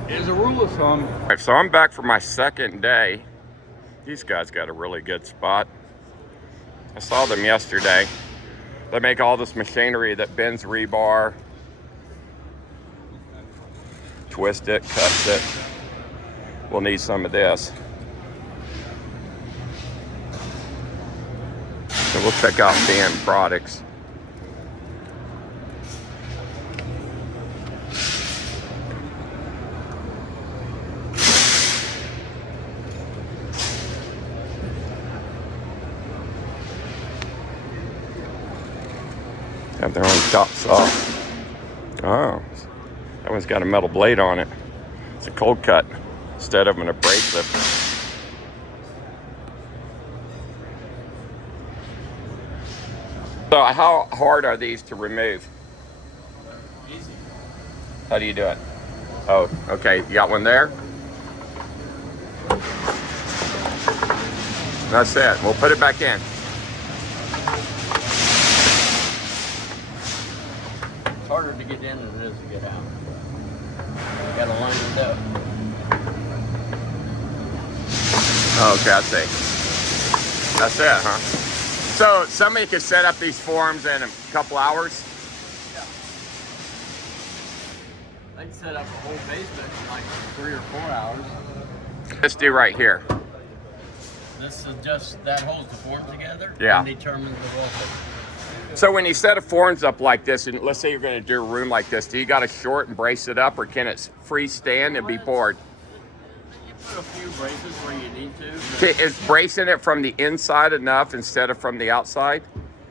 As a rule of thumb, All right, so I'm back for my second day. These guys got a really good spot. I saw them yesterday. They make all this machinery that bends rebar, twists it, cuts it. We'll need some of this. So we'll check out the end products. Have their own chop saw. Oh, that one's got a metal blade on it. It's a cold cut instead of an abrasive. So how hard are these to remove? Easy. How do you do it? Oh, okay, you got one there? That's it, we'll put it back in. It's harder to get in than it is to get out. You gotta line it up. Oh, okay, I see. That's it, huh? So somebody could set up these forms in a couple hours? Yeah. I can set up a whole basement in like 3 or 4 hours. Let's do right here. This is just, that holds the form together. Yeah. And determines the roll height. So when you set a forms up like this, and let's say you're going to do a room like this, do you got to short and brace it up, or can it freestand and be poured? You put a few braces where you need to. Is bracing it from the inside enough instead of from the outside?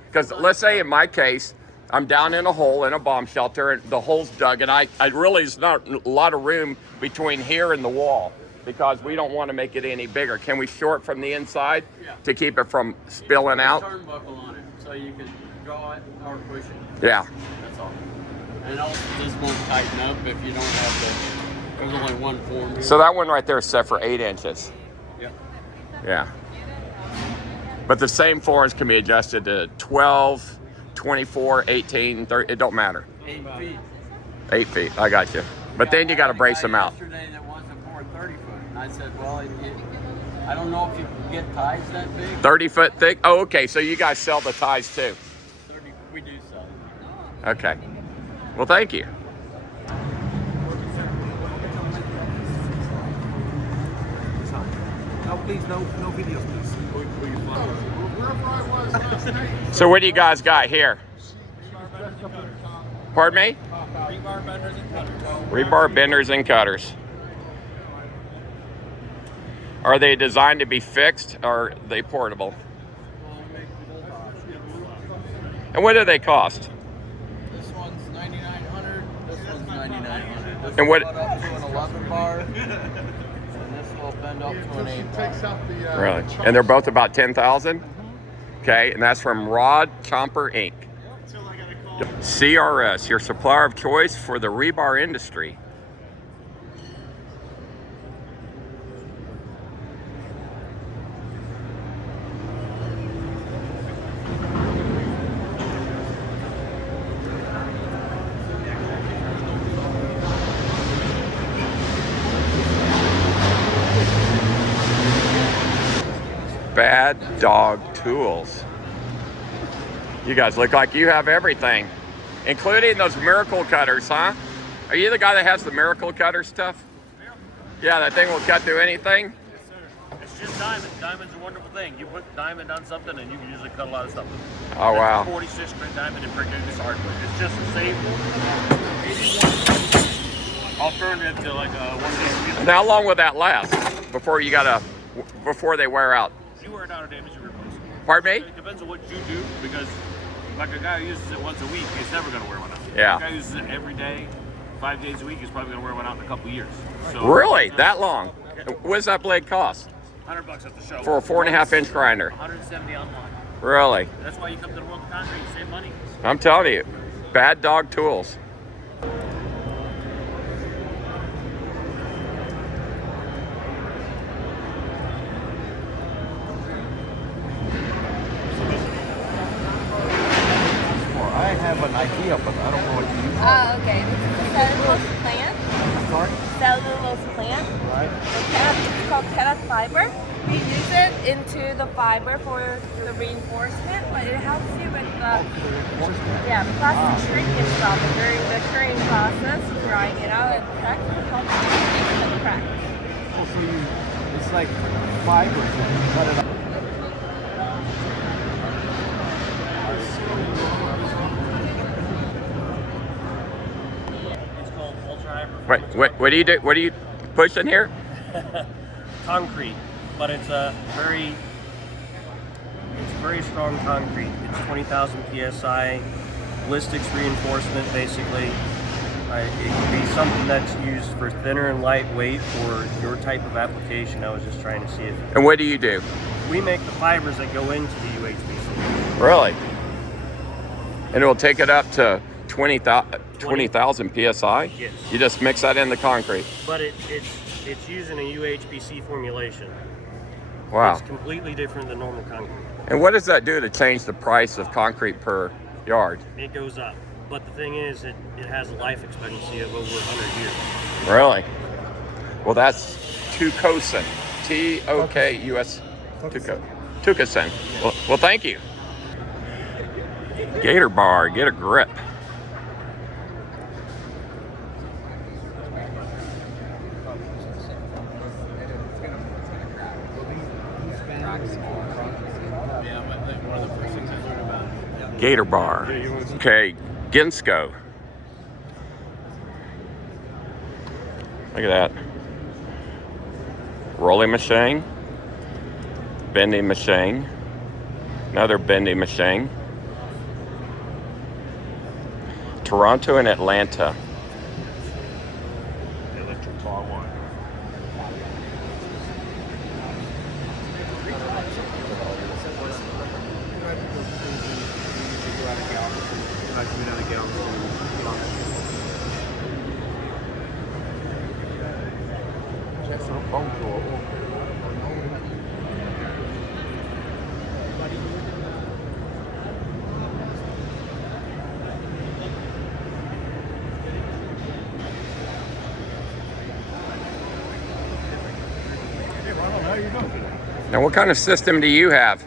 Because let's say in my case, I'm down in a hole in a bomb shelter, and the hole's dug, and I really, there's not a lot of room between here and the wall, because we don't want to make it any bigger. Can we short from the inside to keep it from spilling out? Turnbuckle on it, so you can draw it or push it. Yeah. That's all. And also, this won't tighten up if you don't have the, there's only one form here. So that one right there is set for 8 inches. Yep. Yeah. But the same forms can be adjusted to 12, 24, 18, 30, it don't matter. 8 feet. 8 feet, I got you. But then you got to brace them out. Yesterday that wants to pour 30 foot, and I said, well, I don't know if you can get ties that big. 30 foot thick? Oh, okay, so you guys sell the ties too. 30, we do sell. Okay. Well, thank you. No, please, no videos, please. So what do you guys got here? Pardon me? Rebar benders and cutters. Rebar benders and cutters. Are they designed to be fixed, or are they portable? And what do they cost? This one's $9,900. This one's $9,900. This And what- will go up to an 11 bar, and this will bend up to an 8 bar. Really? And they're both about 10,000? Okay, and that's from Rod Chomper Inc. CRS, your supplier of choice for the rebar industry. Bad Dog Tools. You guys look like you have everything, including those miracle cutters, huh? Are you the guy that has the miracle cutter stuff? Yeah, that thing will cut through anything? Yes, sir. It's just diamond. Diamond's a wonderful thing. You put diamond on something and you can usually cut a lot of stuff. Oh, wow. 46 grit diamond and Brigadier hardwood. It's just a safe alternative to like one of these. And how long will that last before you gotta before they wear out? You wear it out or damage, you replace it. Pardon me? It depends on what you do, because like a guy who uses it once a week, he's never going to wear one out. Yeah. A guy who uses it every day, 5 days a week, he's probably going to wear one out in a couple years. So, Really? That long? What does that blade cost? $100 at the show. For a 4.5-inch grinder? $170 online. Really? That's why you come to the World of Concrete and save money. I'm telling you, bad dog tools. I have an idea, but I don't know what to use. Okay. This is a cellulose plant. Sorry? Cellulose plant. Right. It's called cat fiber. We use it into the fiber for the reinforcement, but it helps you with the plastic shrinkage problem during the curing process, drying it out and crack. It helps you with the crack. So it's like fiber, and you cut it up. It's called ultra high performance. What do you do? What do you push in here? Concrete, but it's very strong concrete. It's 20,000 psi, ballistics reinforcement basically. It can be something that's used for thinner and lightweight for your type of application. I was just trying to see if And what do you do? we make the fibers that go into the UHPC. Really? And it will take it up to 20,000 psi? Yes. You just mix that in the concrete. But it's using a UHPC formulation. Wow. It's completely different than normal concrete. And what does that do to change the price of concrete per yard? It goes up. But the thing is, it has a life expectancy of over 100 years. Really? Well, that's Tucosin. T-O-K-U-S. Tucosin. Well, thank you. Gator bar, get a grip. Gator bar. Okay, Ginsco. Look at that. Rolling machine. Bending machine. Another bending machine. Toronto and Atlanta. Electric car one. Now, what kind of system do you have?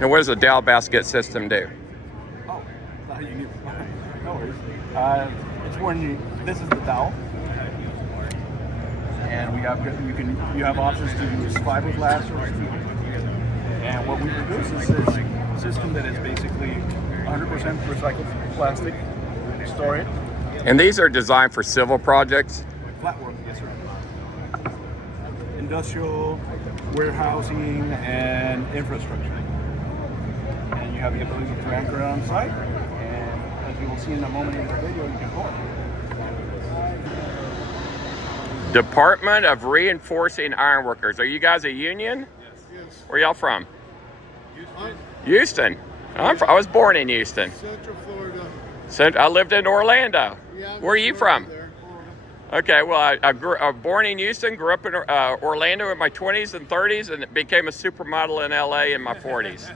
And what does a dowel basket system do? Oh, you need. No worries. It's when this is the dowel, and you have options to use fiberglass or steel. And what we produce is this system that is basically 100% recycled plastic. Store it. And these are designed for civil projects? Flat work, yes sir. Industrial, warehousing, and infrastructure. And you have the ability to anchor on site, and as you will see in a moment in the video, you can go. Department of Reinforcing Ironworkers. Are you guys a union? Yes. Where y'all from? Houston. Houston. I was born in Houston. Central Florida. I lived in Orlando. Yeah, Where are you from? there, Florida. Okay, well, I was born in Houston, grew up in Orlando in my 20s and 30s, and became a supermodel in LA in my 40s.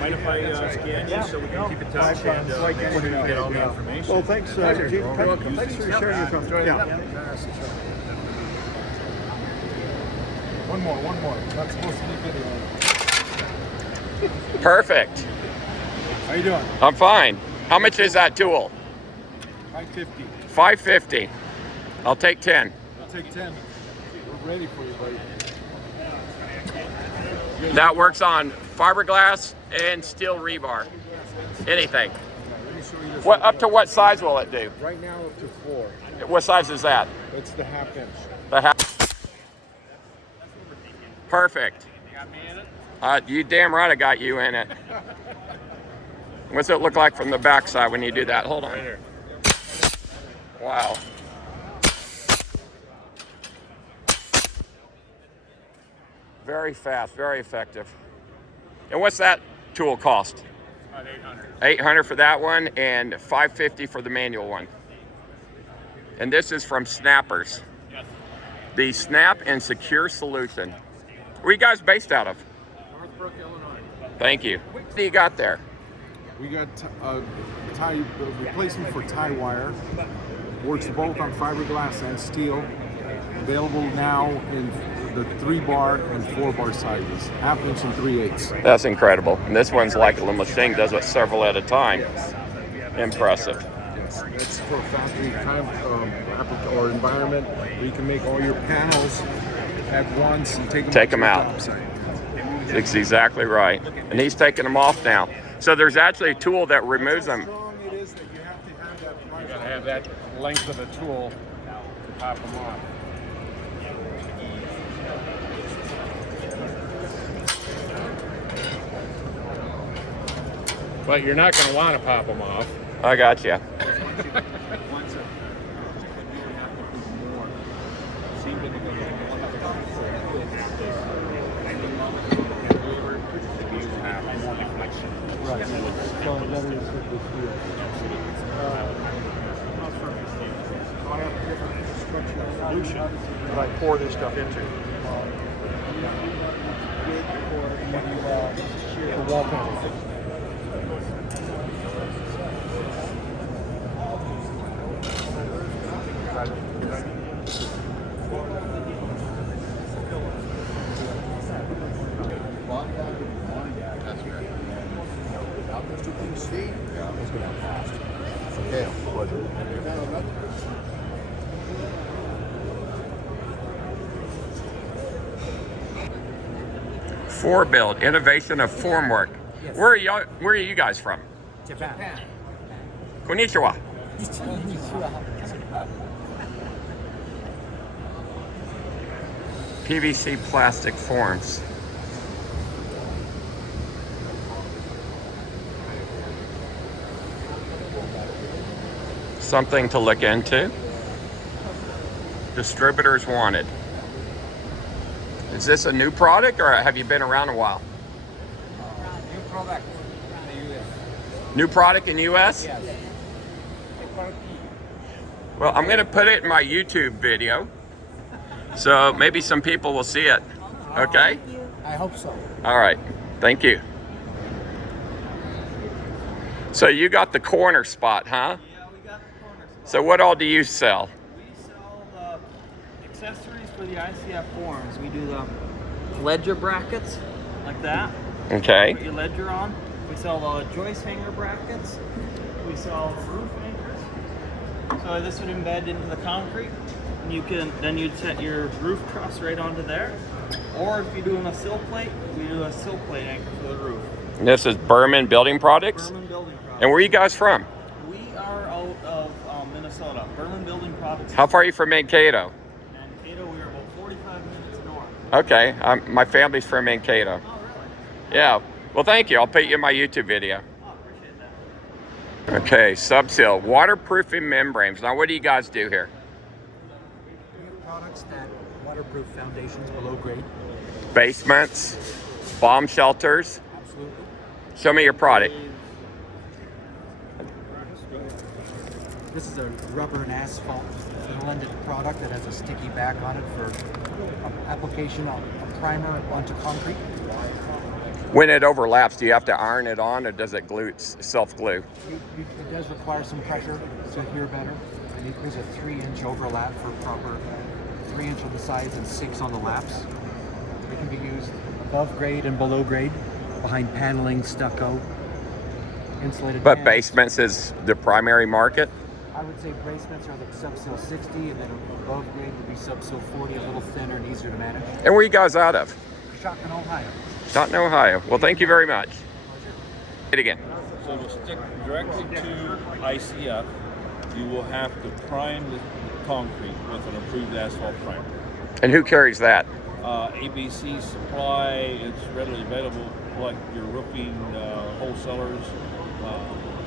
Mind if I scan you so we can keep in touch and get all the information? Well, thanks, Chief. Thanks for sharing your comments. One more. That's supposed to be video. Perfect. How you doing? I'm fine. How much is that tool? $550. $5.50. I'll take 10. I'll take 10. We're ready for you, buddy. That works on fiberglass and steel rebar. Anything. Let me show you this. What up to what size will it do? Right now up to 4. What size is that? It's the 1/2 inch. The half. Perfect. You damn right I got you in it. What's it look like from the backside when you do that? Hold on. Wow. Very fast, very effective. And what's that tool cost? About 800. 800 for that one and $550 for the manual one. And this is from Snappers. Yes. The Snap and Secure Solution. Where are you guys based out of? Northbrook, Illinois. Thank you. What do you got there? We got a tie replacement for tie wire. Works both on fiberglass and steel. Available now in the 3-bar and 4-bar sizes, 1/2 inch and 3/8. That's incredible. And this one's like a machine, does it several at a time. Yes. Impressive. Yes. It's for factory time or environment where you can make all your panels at once and take them out. It's exactly right. And he's taking them off now. So there's actually a tool that removes them. It is that you have to have that. You gotta have that length of a tool to pop them off. But you're not going to want to pop them off. I got you. That I pour this stuff into. Wall panels. 4Build, innovation of formwork. Yes. Where are you guys from? Japan. Konnichiwa. PVC plastic forms. Something to look into. Distributors wanted. Is this a new product or have you been around a while? New product in the US. New product in US? Yes. Well, I'm going to put it in my YouTube video. So maybe some people will see it. Okay? I hope so. All right. Thank you. So you got the corner spot, huh? Yeah, we got the corner spot. So what all do you sell? We sell the accessories for the ICF forms. We do the ledger brackets, like that. Okay. Put your ledger on. We sell the joist hanger brackets. We sell roof anchors. So this would embed into the concrete. And you'd set your roof truss right onto there. Or if you're doing a sill plate, we do a sill plate anchor for the roof. And this is Berman Building Products? Berman Building Products. And where are you guys from? We are out of Minnesota. Berman Building Products. How far are you from Mankato? Mankato, we are about 45 minutes north. Okay. My family's from Mankato. Oh, really? Yeah. Well, thank you. I'll put you in my YouTube video. Oh, appreciate that. Okay. Subsil, waterproofing membranes. Now, what do you guys do here? We have products that waterproof foundations below grade. Basements, bomb shelters. Absolutely. Show me your product. This is a rubber and asphalt blended product that has a sticky back on it for application of a primer onto concrete. When it overlaps, do you have to iron it on or does it self-glue? It does require some pressure to adhere better. And there's a 3-inch overlap for proper 3-inch on the sides and 6 on the laps. It can be used above grade and below grade, behind paneling, stucco, insulated But panels. basements is the primary market? I would say basements are the Subsil 60, and then above grade would be Subsil 40, a little thinner and easier to manage. And where are you guys out of? Shotgun, Ohio. Taunton, Ohio. Well, thank you very much. It again. So to stick directly to ICF, you will have to prime the concrete with an approved asphalt primer. And who carries that? ABC Supply, it's readily available, like your roofing wholesalers.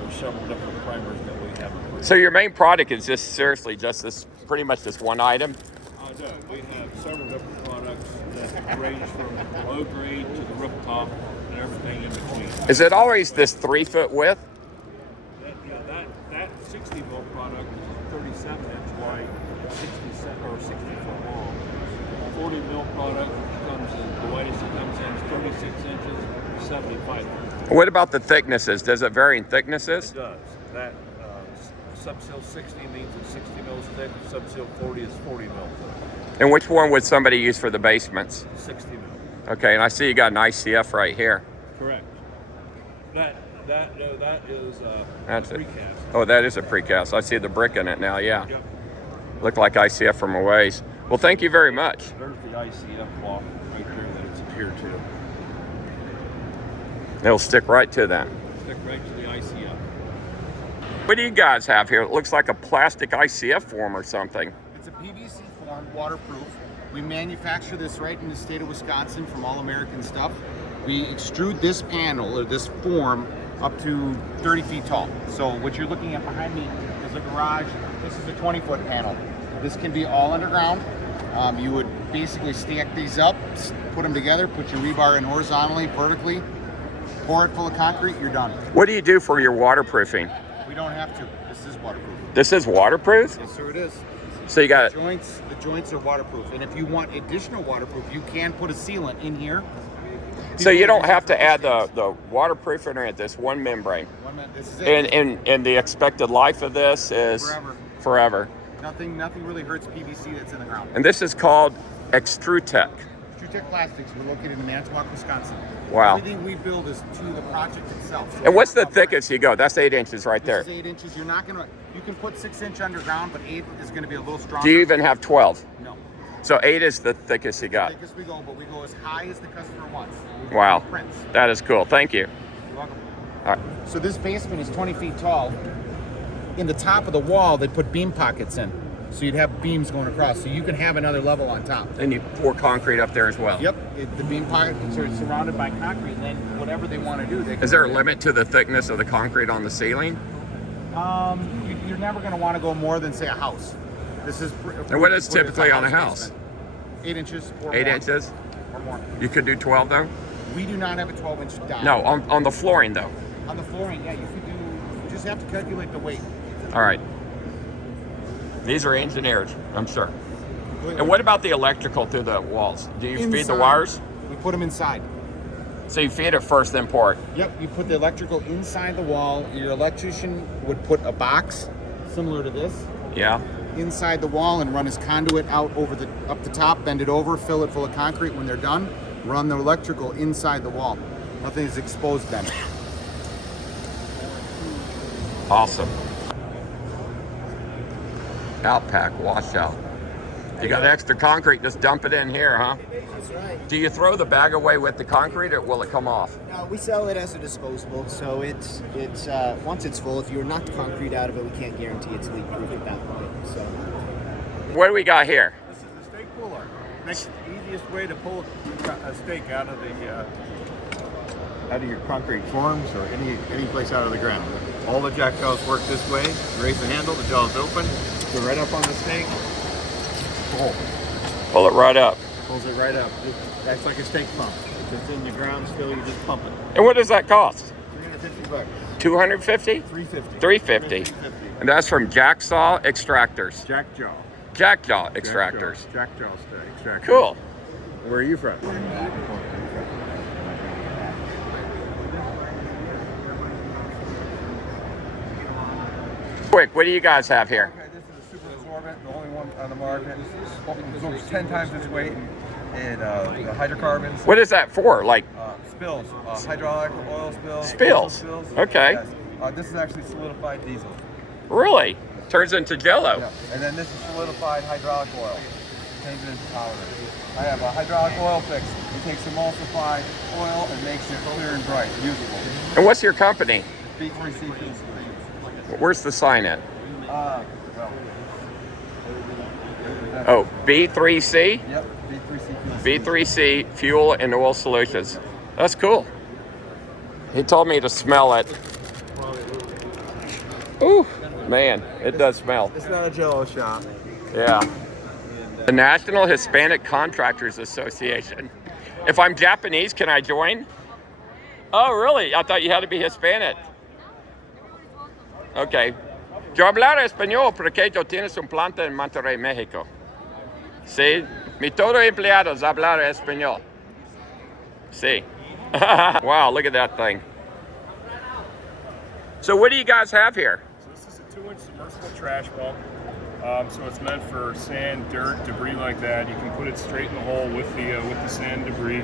There's several different primers that we have approved. So your main product is just seriously just this, pretty much this one item? No, we have several different products that range from low grade to the rooftop and everything in between. Is it always this 3-foot width? That 60 mil product is 37 inch wide, 60 foot long. 40 mil product comes in, the widest it comes in is 36 inches, 75 inches. What about the thicknesses? Does it vary in thicknesses? It does. That subseal 60 means it's 60 mils thick. Subseal 40 is 40 mil thick. And which one would somebody use for the basements? 60 mil. Okay, and I see you got an ICF right here. Correct. That is That's it. precast. Oh, that is a precast. I see the brick in it now, yeah. Yep. Look like ICF from a ways. Well, thank you very much. There's the ICF block right there that it's adhered to. It'll stick right to that. Stick right to the ICF. What do you guys have here? It looks like a plastic ICF form or something. It's a PVC form, waterproof. We manufacture this right in the state of Wisconsin from All American Stuff. We extrude this panel or this form up to 30 feet tall. So what you're looking at behind me is a garage. This is a 20-foot panel. This can be all underground. You would basically stack these up, put them together, put your rebar in horizontally, vertically, pour it full of concrete, you're done. What do you do for your waterproofing? We don't have to. This is waterproof. This is waterproof? Yes, sir, it is. So you got The joints are waterproof. And if you want additional waterproof, you can put a sealant in here. So you don't have to add the waterproofing or this one membrane. This is it. And the expected life of this is forever. Nothing really hurts PVC that's in the ground. And this is called Extrutech. Extrutech Plastics. We're located in Manitowoc, Wisconsin. Wow. Everything we build is to the project itself. So And what's the thickest you go? That's 8 inches right there. This is 8 inches. You can put 6 inch underground, but 8 is going to be a little stronger. Do you even have 12? No. So 8 is the thickest you got. Thickest we go, but we go as high as the customer wants. Wow. Prints. That is cool. Thank you. You're welcome. All right. So this basement is 20 feet tall. In the top of the wall, they put beam pockets in. So you'd have beams going across. So you can have another level on top. And you pour concrete up there as well. Yep. The beam pockets are surrounded by concrete. And then whatever they want to do, they can. Is there a limit to the thickness of the concrete on the ceiling? You're never going to want to go more than, say, a house. This is. And what is typically on a house? 8 inches or 8 more. inches? Or more. You could do 12 though? We do not have a 12-inch down. No, on the flooring though. On the flooring, yeah, you could do. You just have to calculate the weight. All right. These are engineered, I'm sure. And what about the electrical through the walls? Do you feed the wires? We put them inside. So you feed it first, then pour it? Yep, you put the electrical inside the wall. Your electrician would put a box similar to this. Yeah. Inside the wall and run his conduit out up the top, bend it over, fill it full of concrete. When they're done, run the electrical inside the wall. Nothing is exposed then. Awesome. Outpack washout. You got extra concrete, just dump it in here, huh? That's right. Do you throw the bag away with the concrete or will it come off? No, we sell it as a disposable, so it's once it's full, if you knock the concrete out of it, we can't guarantee it's leak proof at that point. So What do we got here? This is the steak puller. Makes the easiest way to pull a steak out of your concrete forms or any place out of the ground. All the jack jaws work this way. Raise the handle, the jaw's open. Go right up on the steak. Pull. Pull it right up. Pulls it right up. That's like a steak pump. If it's in the ground still, you just pump it. And what does that cost? $350. 250? 350. 350. And that's from Jacksaw Extractors. Jackjaw. Jackjaw Extractors. Jackjaw Extractors. Cool. Where are you from? Quick, what do you guys have here? Okay, this is a super absorbent, the only one on the market. Absorbs 10 times its weight in hydrocarbons. What is that for? Like spills, hydraulic oil spills. Spills? Diesel spills. Okay. Yes. This is actually solidified diesel. Really? Turns into jello. Yeah. And then this is solidified hydraulic oil. Changes it into powder. I have a hydraulic oil fix. It takes emulsified oil and makes it clear and bright, usable. And what's your company? B3C Fuel Springs. Where's the sign at? Well. Oh, B3C? Yep, B3C Fuel. B3C Fuel and Oil Solutions. That's cool. He told me to smell it. Ooh, man, it does smell. It's not a Jello shop. Yeah. The National Hispanic Contractors Association. If I'm Japanese, can I join? Oh, really? I thought you had to be Hispanic. Okay. Yo hablar español porque yo tienes un planta en Monterrey, México. Sí. Mi todo empleados hablar español. Sí. Wow, look at that thing. So what do you guys have here? So this is a 2-inch submersible trash pump. So it's meant for sand, dirt, debris like that. You can put it straight in the hole with the sand debris.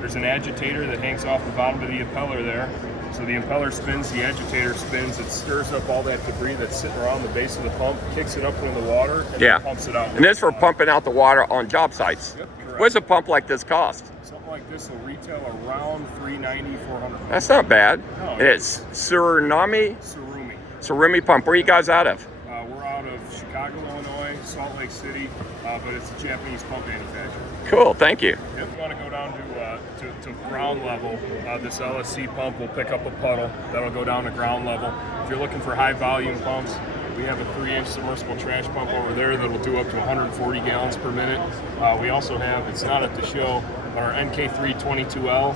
There's an agitator that hangs off the bottom of the impeller there. So the impeller spins, the agitator spins, it stirs up all that debris that's sitting around the base of the pump, kicks it up into the water, and then pumps it out. And this for pumping out the water on job sites. Yep, correct. What's a pump like this cost? Something like this will retail around $390, $400. That's not bad. No, It's Surumi pump. Where are you guys out of? We're out of Chicago, Illinois, Salt Lake City, but it's a Japanese pump manufacturer. Cool, thank you. If you want to go down to ground level, this LSC pump will pick up a puddle. That'll go down to ground level. If you're looking for high volume pumps, we have a 3-inch submersible trash pump over there that'll do up to 140 gallons per minute. We also have, it's not at the show, our NK322L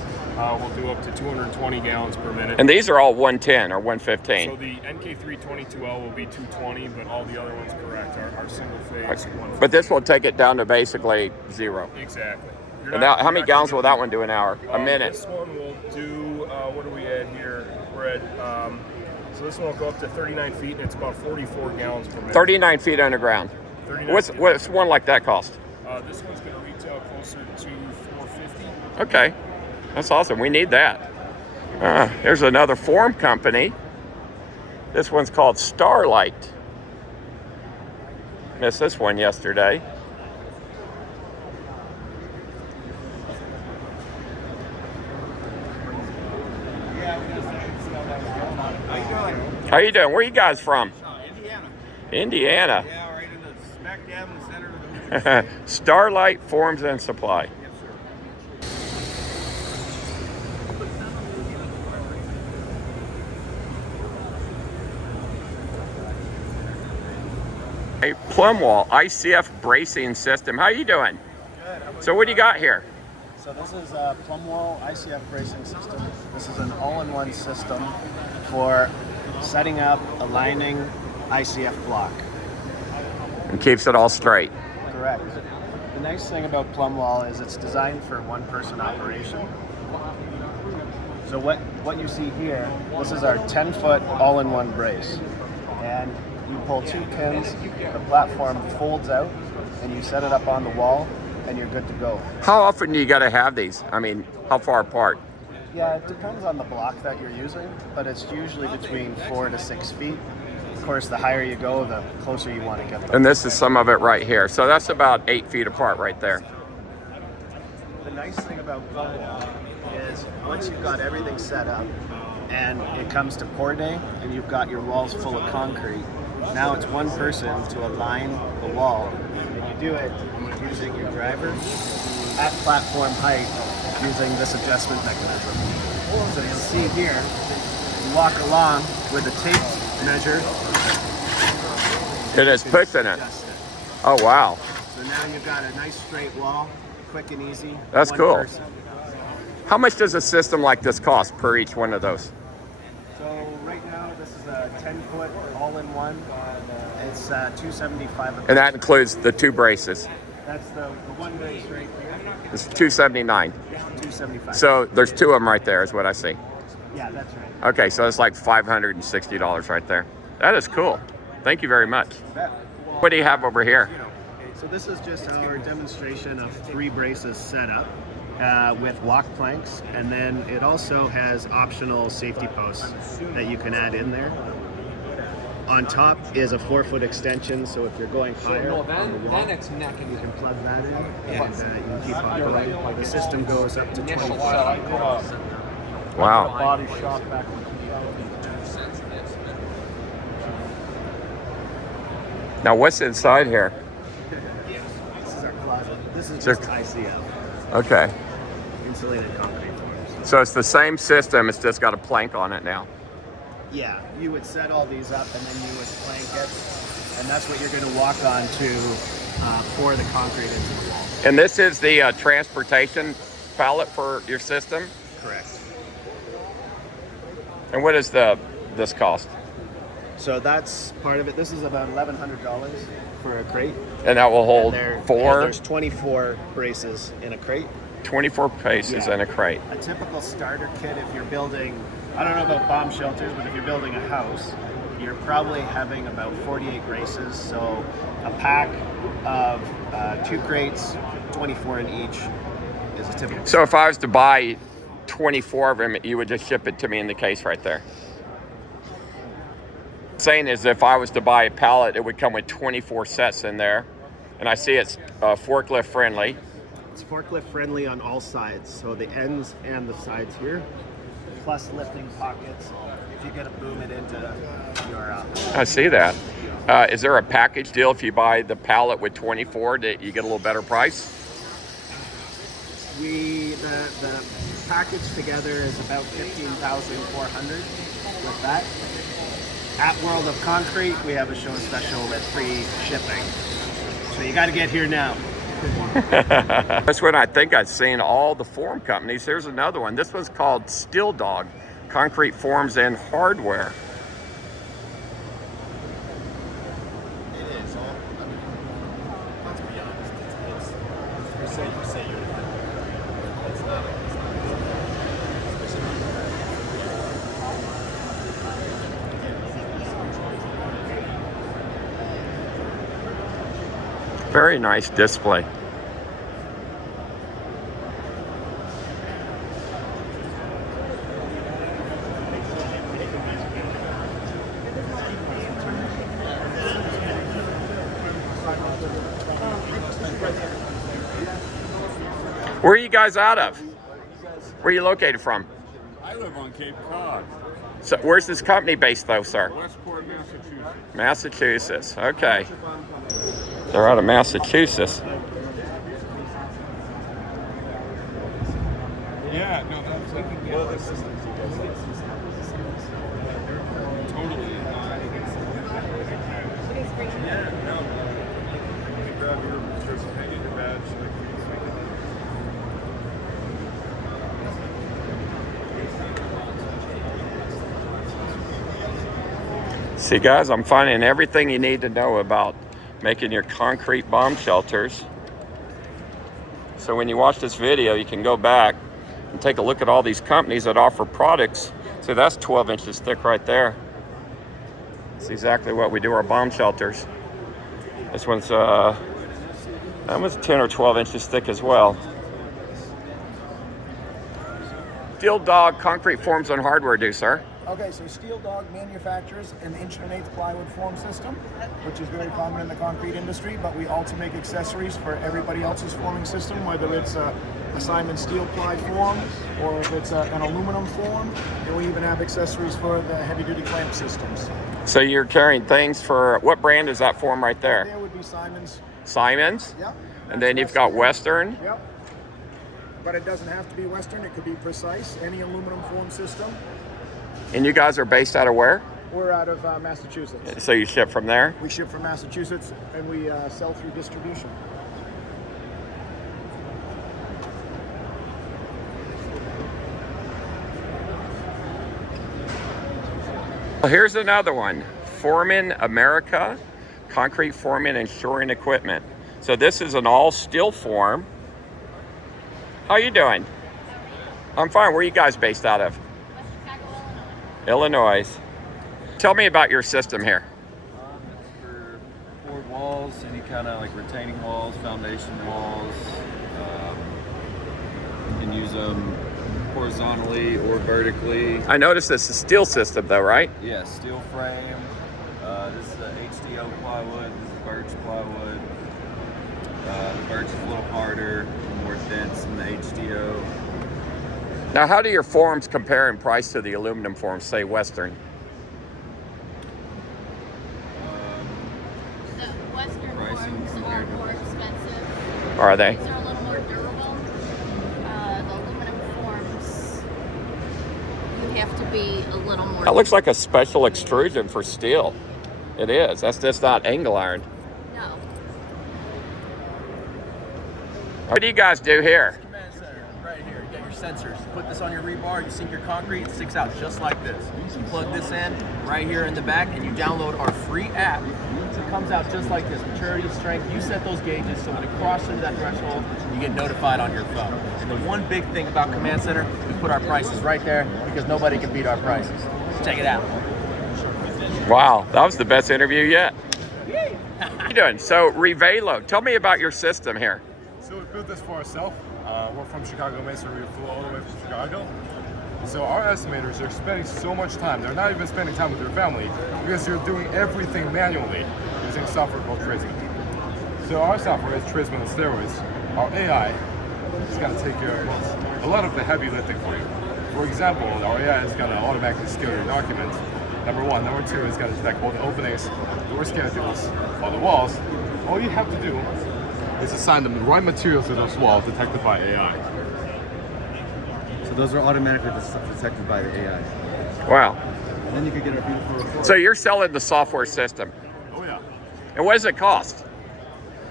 will do up to 220 gallons per minute. And these are all 110 or 115. So the NK322L will be 220, but all the other ones correct. Our single phase 115. But this will take it down to basically 0. Exactly. And now, how many gallons will that one do an hour? A minute? This one will do, what are we at here? We're at, so this one will go up to 39 feet and it's about 44 gallons per minute. 39 feet underground. What's one like that cost? This one's going to retail closer to $450. Okay, that's awesome. We need that. Here's another form company. This one's called Starlight. Missed this one yesterday. How you doing? Where are you guys from? Indiana. Yeah, right in the smack dab in the center of the Starlight Forms and Supply. A plumb wall ICF bracing system. How you doing? Good. So what do you got here? So this is a plumb wall ICF bracing system. This is an all-in-one system for setting up, aligning ICF block. And keeps it all straight. Correct. The nice thing about plumb wall is it's designed for one-person operation. So what you see here, this is our 10-foot all-in-one brace. And you pull 2 pins, the platform folds out, and you set it up on the wall, and you're good to go. How often do you got to have these? I mean, how far apart? Yeah, it depends on the block that you're using, but it's usually between 4 to 6 feet. Of course, the higher you go, the closer you want to get them. And this is some of it right here. So that's about 8 feet apart right there. The nice thing about plumb wall is once you've got everything set up and it comes to pour day and you've got your walls full of concrete, now it's one person to align the wall. And you do it using your driver at platform height using this adjustment mechanism. So you'll see here, you walk along with a tape measure. It is pushing it. Oh, wow. So now you've got a nice straight wall, quick and easy. That's cool. Person. How much does a system like this cost per each one of those? So right now, this is a 10-foot all-in-one. It's $275. And that includes the 2 braces. That's the one brace right here. It's $279. $275. So there's 2 of them right there is what I see. Yeah, that's right. Okay, so it's like $560 right there. That is cool. Thank you very much. What do you have over here? So this is just our demonstration of 3 braces set up with lock planks, and then it also has optional safety posts that you can add in there. On top is a 4-foot extension, so if you're going higher on the wall, it's necking. you can plug that in, and you can keep on going. The system goes up to 24 feet across. Wow. Body shop back. Now what's inside here? This is our closet. This is Sure. just ICF, Okay. insulated concrete forms. So it's the same system, it's just got a plank on it now. Yeah, you would set all these up and then you would plank it, and that's what you're going to walk on to pour the concrete into the wall. And this is the transportation pallet for your system? Correct. And what is this cost? So that's part of it. This is about $1,100 for a crate. And that will hold There's 24 braces in a crate. 24 paces in a crate. A typical starter kit, if you're building, I don't know about bomb shelters, but if you're building a house, you're probably having about 48 braces. So a pack of 2 crates, 24 in each, is a typical. So if I was to buy 24 of them, you would just ship it to me in the case right there? Saying is, if I was to buy a pallet, it would come with 24 sets in there. And I see it's forklift friendly. It's forklift friendly on all sides, so the ends and the sides here, plus lifting pockets if you're going to boom it into your... I see that. Is there a package deal if you buy the pallet with 24 that you get a little better price? The package together is about $15,400 with that. At World of Concrete, we have a show special with free shipping. So you got to get here now. That's when I think I've seen all the form companies. Here's another one. This one's called Steel Dog, Concrete Forms and Hardware. It is. Let's be honest. It's not. Very nice display. Where are you guys out of? Where are you located from? I live on Cape Cod. So where's this company based though, sir? Westport, Massachusetts. Massachusetts, okay. They're out of Massachusetts. Yeah, no, that's like totally. Yeah, no. You can grab your hang in your badge. See guys, I'm finding everything you need to know about making your concrete bomb shelters. So when you watch this video, you can go back and take a look at all these companies that offer products. See, that's 12 inches thick right there. That's exactly what we do our bomb shelters. This one's that one's 10 or 12 inches thick as well. Steel Dog Concrete Forms and Hardware do, sir? Okay, so Steel Dog manufactures an 1.1/8 plywood form system, which is very common in the concrete industry, but we also make accessories for everybody else's forming system, whether it's a Simon steel ply form or if it's an aluminum form, and we even have accessories for the heavy-duty clamp systems. So you're carrying things for, what brand is that form right there? There would be Simon's. Simon's? Yep. And then you've got Western? Yep. But it doesn't have to be Western, it could be Precise, any aluminum form system. And you guys are based out of where? We're out of Massachusetts. So you ship from there? We ship from Massachusetts and we sell through distribution. Well, here's another one. Foreman America, concrete forming and shoring equipment. So this is an all steel form. How you doing? I'm fine. Where are you guys based out of? Illinois. Tell me about your system here. For poured walls, any kind of like retaining walls, foundation walls. You can use them horizontally or vertically. I noticed this is a steel system though, right? Yeah, steel frame. HDO plywood. This is birch plywood. The birch is a little harder, more dense than the HDO. Now, how do your forms compare in price to the aluminum forms, say Western? The Western forms are more expensive. Are they? These are a little more durable. The aluminum forms, you have to be a little more. That looks like a special extrusion for steel. It is. That's just not angle iron. No. What do you guys do here? Command center, right here. You got your sensors. You put this on your rebar, you sink your concrete, it sticks out just like this. You plug this in right here in the back, and you download our free app. So it comes out just like this, maturity, strength. You set those gauges, so when it crosses into that threshold, you get notified on your phone. And the one big thing about Command Center, we put our prices right there because nobody can beat our prices. Check it out. Wow, that was the best interview yet. How you doing? So, Revelo, tell me about your system here. So we built this for ourselves. We're from Chicago, so we flew all the way from Chicago. So our estimators are spending so much time. They're not even spending time with their family because they're doing everything manually using software called Trisman. So our software is Trisman on steroids. Our AI is going to take care of a lot of the heavy lifting for you. For example, our AI is going to automatically scale your documents. Number one. Number two is going to detect all the openings, door schedules, all the walls. All you have to do is assign them the right materials to those walls detected by AI. So those are automatically detected by the AI. Wow. And then you could get a beautiful report. So you're selling the software system. Oh yeah. And what does it cost?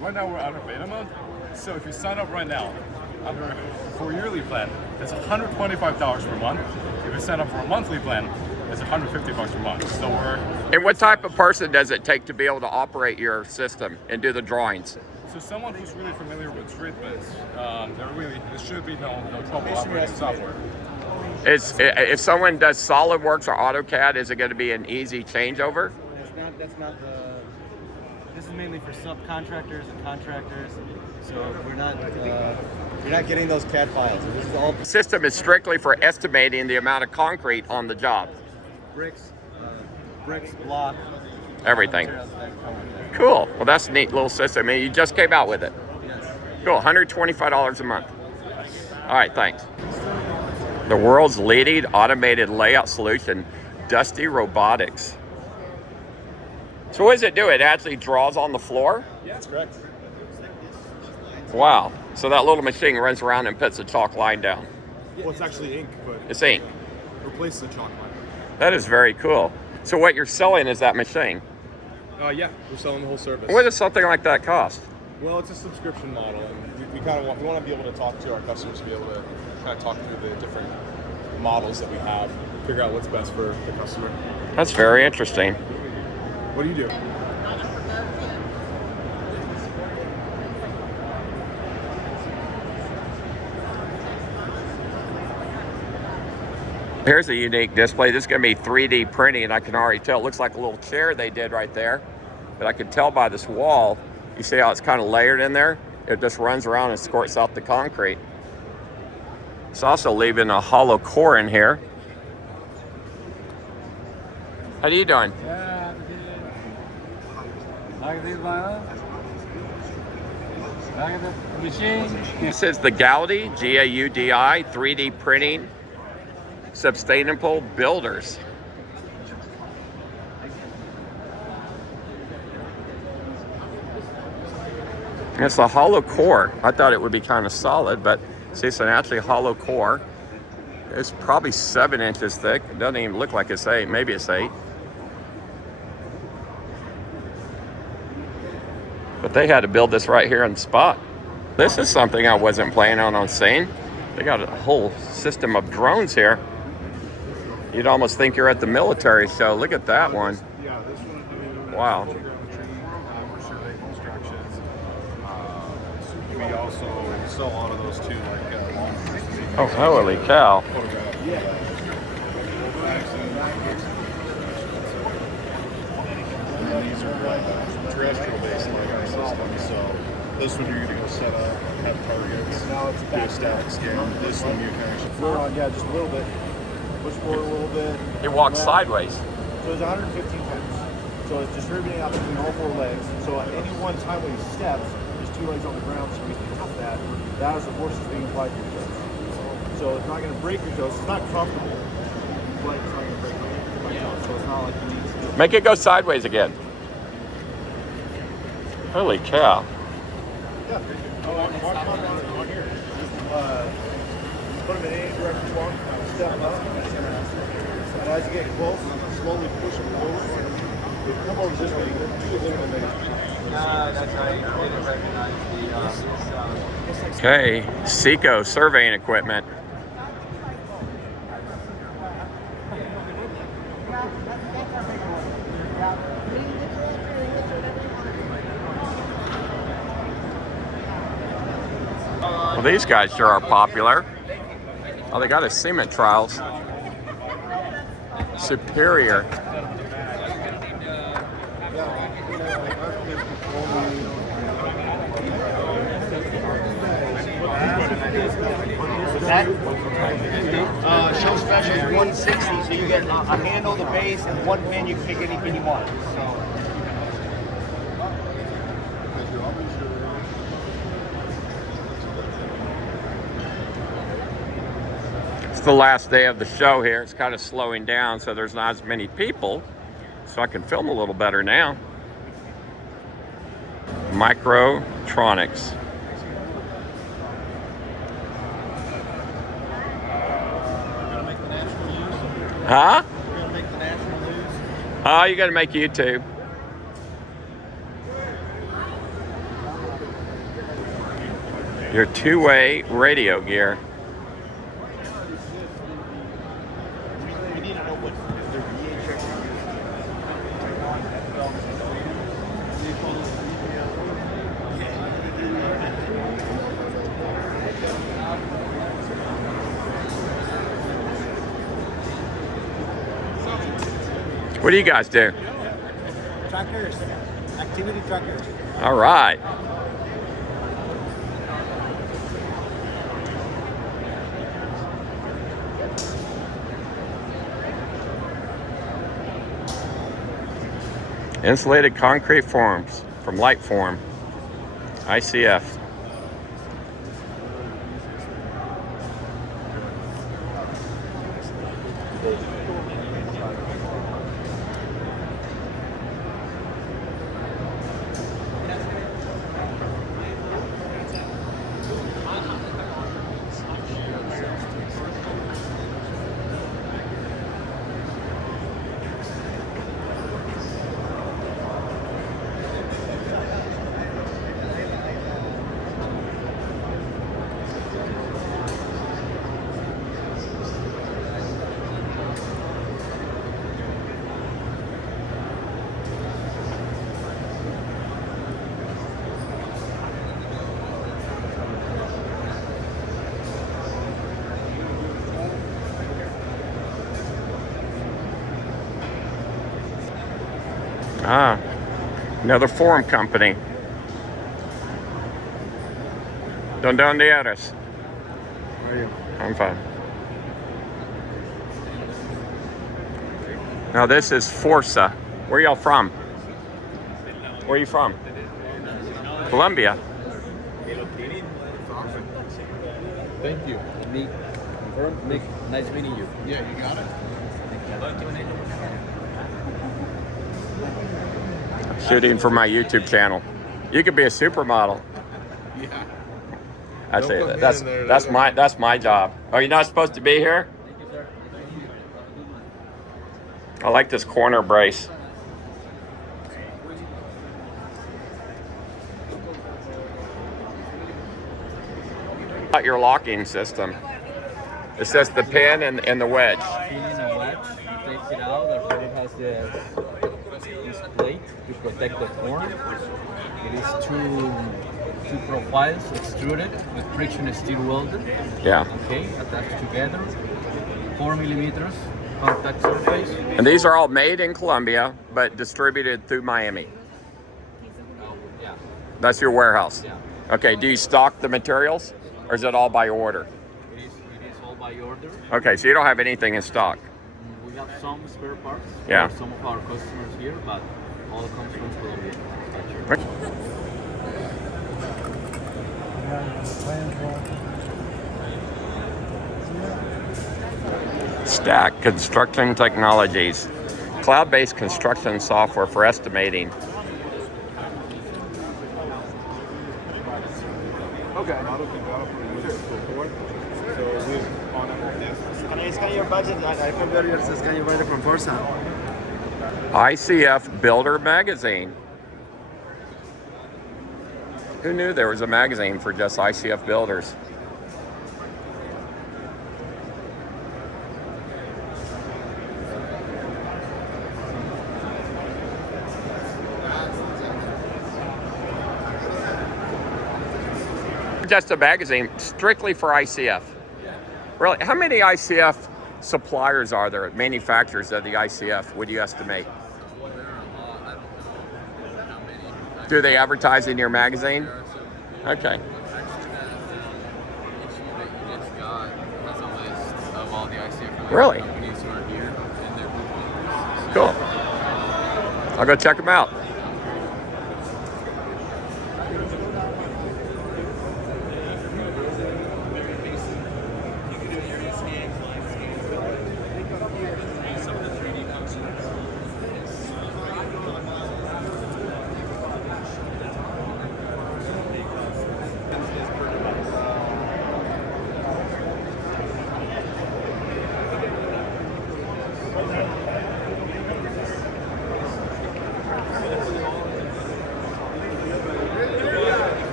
Right now we're under beta mode. So if you sign up right now for a yearly plan, it's $125 per month. If you sign up for a monthly plan, it's $150 per month. So we're. And what type of person does it take to be able to operate your system and do the drawings? So someone who's really familiar with treatments, there should be no trouble operating software. If someone does SolidWorks or AutoCAD, is it going to be an easy changeover? That's not the. This is mainly for subcontractors and contractors. So we're not. You're not getting those CAD files. This is all. The system is strictly for estimating the amount of concrete on the job. Bricks, block. Everything. Cool. Well, that's a neat little system. And you just came out with it. Yes. Cool. $125 a month. All right. Thanks. The world's leading automated layout solution, Dusty Robotics. So what does it do? It actually draws on the floor? Yeah, that's correct. Wow. So that little machine runs around and puts a chalk line down. Well, it's actually ink, but it's ink. Replaces the chalk line. That is very cool. So what you're selling is that machine? Yeah, we're selling the whole service. What does something like that cost? Well, it's a subscription model, and we kind of want to be able to talk to our customers, to be able to kind of talk through the different models that we have, figure out what's best for the customer. That's very interesting. What do you do? Here's a unique display. This is going to be 3D printing, and I can already tell. It looks like a little chair they did right there. But I can tell by this wall, you see how it's kind of layered in there? It just runs around and squirts out the concrete. It's also leaving a hollow core in here. How are you doing? Yeah, like this one. Look at the machine. This is the Gaudi, G-A-U-D-I, 3D printing, sustainable builders. It's a hollow core. I thought it would be kind of solid, but see, it's an actually hollow core. It's probably 7 inches thick. It doesn't even look like it's 8. Maybe it's 8. But they had to build this right here on the spot. This is something I wasn't planning on seeing. They got a whole system of drones here. You'd almost think you're at the military show. Look at that one. Wow. We also sell a lot of those too, like Oh, holy cow. And these are like terrestrial based LiDAR systems. So this one you're going to set up, have targets, do a static scan. This one you can actually floor on, yeah, just a little bit. Push forward a little bit. It walks sideways. So it's 115 pounds. So it's distributing out between all 4 legs. So at any one time when he steps, there's 2 legs on the ground, so he's half that. That is the force that's being applied to your toes. So it's not going to break your toes. It's not comfortable, but it's not going to break my toes. So it's not like you need to. Make it go sideways again. Holy cow. Yeah. On here. Put them in any direction you want. Step up. And as you get close, slowly push them over. Come over this way. Do a little bit. That's right. I didn't recognize the. Okay, Seco surveying equipment. Well, these guys sure are popular. Oh, they got a cement trials. Superior. Show special is 160, so you get a handle, the base, and one pin. You can pick anything you want. So. It's the last day of the show here. It's kind of slowing down, so there's not as many people, so I can film a little better now. Microtronics. Huh? Oh, you gotta make YouTube. Your two-way radio gear. What do you guys do? Truckers, activity truckers. All right. Insulated concrete forms from Light Form, ICF. Ah, another form company. ¿Dónde eres? How are you? I'm fine. Now this is Forza. Where y'all from? Where are you from? Colombia. Thank you. Nick, nice meeting you. Yeah, you got it. Shooting for my YouTube channel. You could be a supermodel. Yeah. I say that. That's my job. Oh, you're not supposed to be here? I like this corner brace. About your locking system. It says the pin and the wedge. Pin and a wedge. You take it out. After it has this plate to protect the form. It is two profiles extruded with friction steel welded. Yeah. Okay, attached together. 4 millimeters contact surface. And these are all made in Colombia, but distributed through Miami. Yeah. That's your warehouse. Yeah. Okay. Do you stock the materials, or is it all by order? It is all by order. Okay, so you don't have anything in stock. We have some spare parts Yeah. for some of our customers here, but All comes from Colombia. Stack Construction Technologies, cloud-based construction software for estimating. Can I scan your budget? I forgot you're scanning right from Forza. ICF Builder Magazine. Who knew there was a magazine for just ICF builders? Just a magazine strictly for ICF. Really, how many ICF suppliers are there, manufacturers of the ICF, would you estimate? Do they advertise in your magazine? Okay. Really? Cool. I'll go check them out.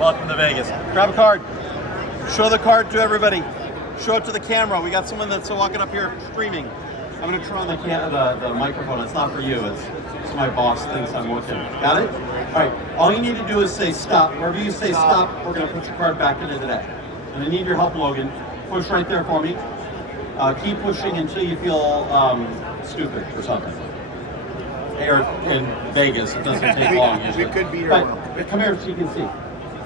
Welcome to Vegas. Grab a card. Show the card to everybody. Show it to the camera. We got someone that's walking up here streaming. I'm going to turn on the microphone. It's not for you. It's so my boss thinks I'm looking. Got it? All right. All you need to do is say stop. Wherever you say stop, we're going to put your card back into the deck. And I need your help, Logan. Push right there for me. Keep pushing until you feel stupid or something. Here in Vegas, it doesn't take long usually. We could be here. But come here so you can see.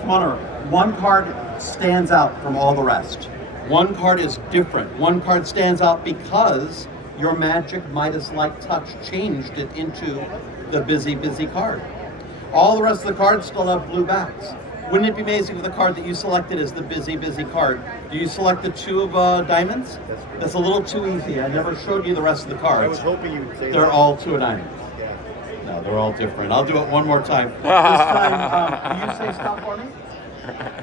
Come on over. One card stands out from all the rest. One card is different. One card stands out because your magic Midas-like touch changed it into the busy, busy card. All the rest of the cards still have blue backs. Wouldn't it be amazing if the card that you selected is the busy, busy card? Do you select the two of diamonds? That's a little too easy. I never showed you the rest of the cards. I was hoping you would say They're that. all two of diamonds. Yeah. No, they're all different. I'll do it one more time. This time, will you say stop for me?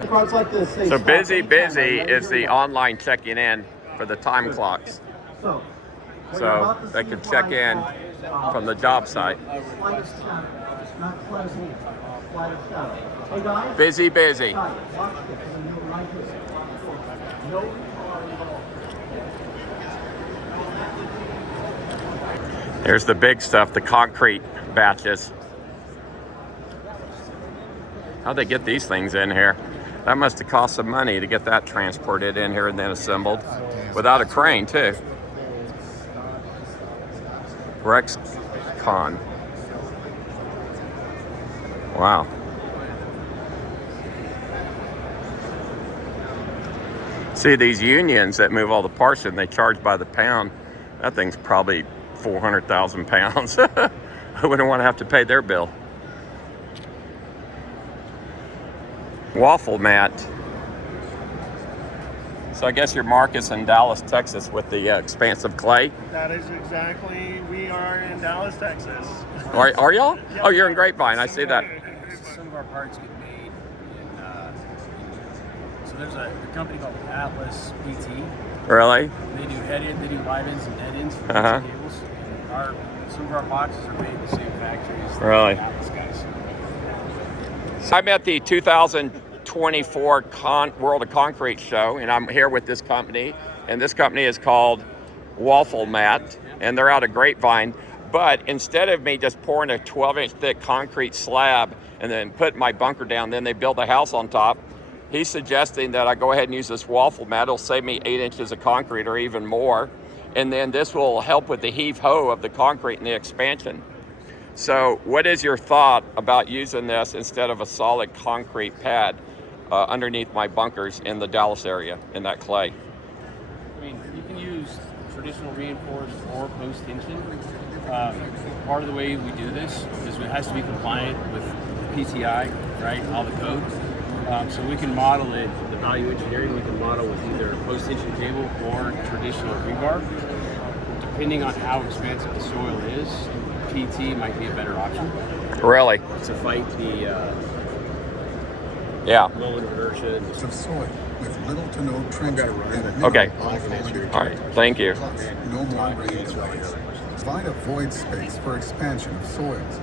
The cards like this say So stop busy anytime. is the online checking in for the time clocks. So they can check in from the job site. Busy. Here's the big stuff, the concrete batches. How'd they get these things in here? That must have cost some money to get that transported in here and then assembled. Without a crane, too. RexCon. Wow. See, these unions that move all the parts in, they charge by the pound. That thing's probably 400,000 pounds. I wouldn't want to have to pay their bill. Waffle mat. So I guess you're Marcus in Dallas, Texas with the expansive clay. That is exactly, we are in Dallas, Texas. Are y'all? Yep. Oh, you're in Grapevine, I see that. Some of our parts get made in, so there's a company called Atlas PT. Really? They do head end, they do live ends and dead ends for Uh-huh. cables. And some of our boxes are made in the same factory as the Really? Atlas guys. So I'm at the 2024 World of Concrete show, and I'm here with this company, and this company is called Waffle Mat, and they're out of Grapevine. But instead of me just pouring a 12-inch thick concrete slab and then put my bunker down, then they build a house on top, he's suggesting that I go ahead and use this waffle mat. It'll save me 8 inches of concrete or even more, and then this will help with the heave-ho of the concrete and the expansion. So what is your thought about using this instead of a solid concrete pad? underneath my bunkers in the Dallas area in that clay. I mean, you can use traditional reinforced or post-tension. Part of the way we do this is it has to be compliant with PTI, right, all the code. So we can model it, the value engineering, we can model with either post-tension cable or traditional rebar. Depending on how expansive the soil is, PT might be a better option. Really? To fight the low inertia. Of soil with little to no trenching. Okay. All right. Thank you. No more rains layers. Provide a void space for expansion of soils.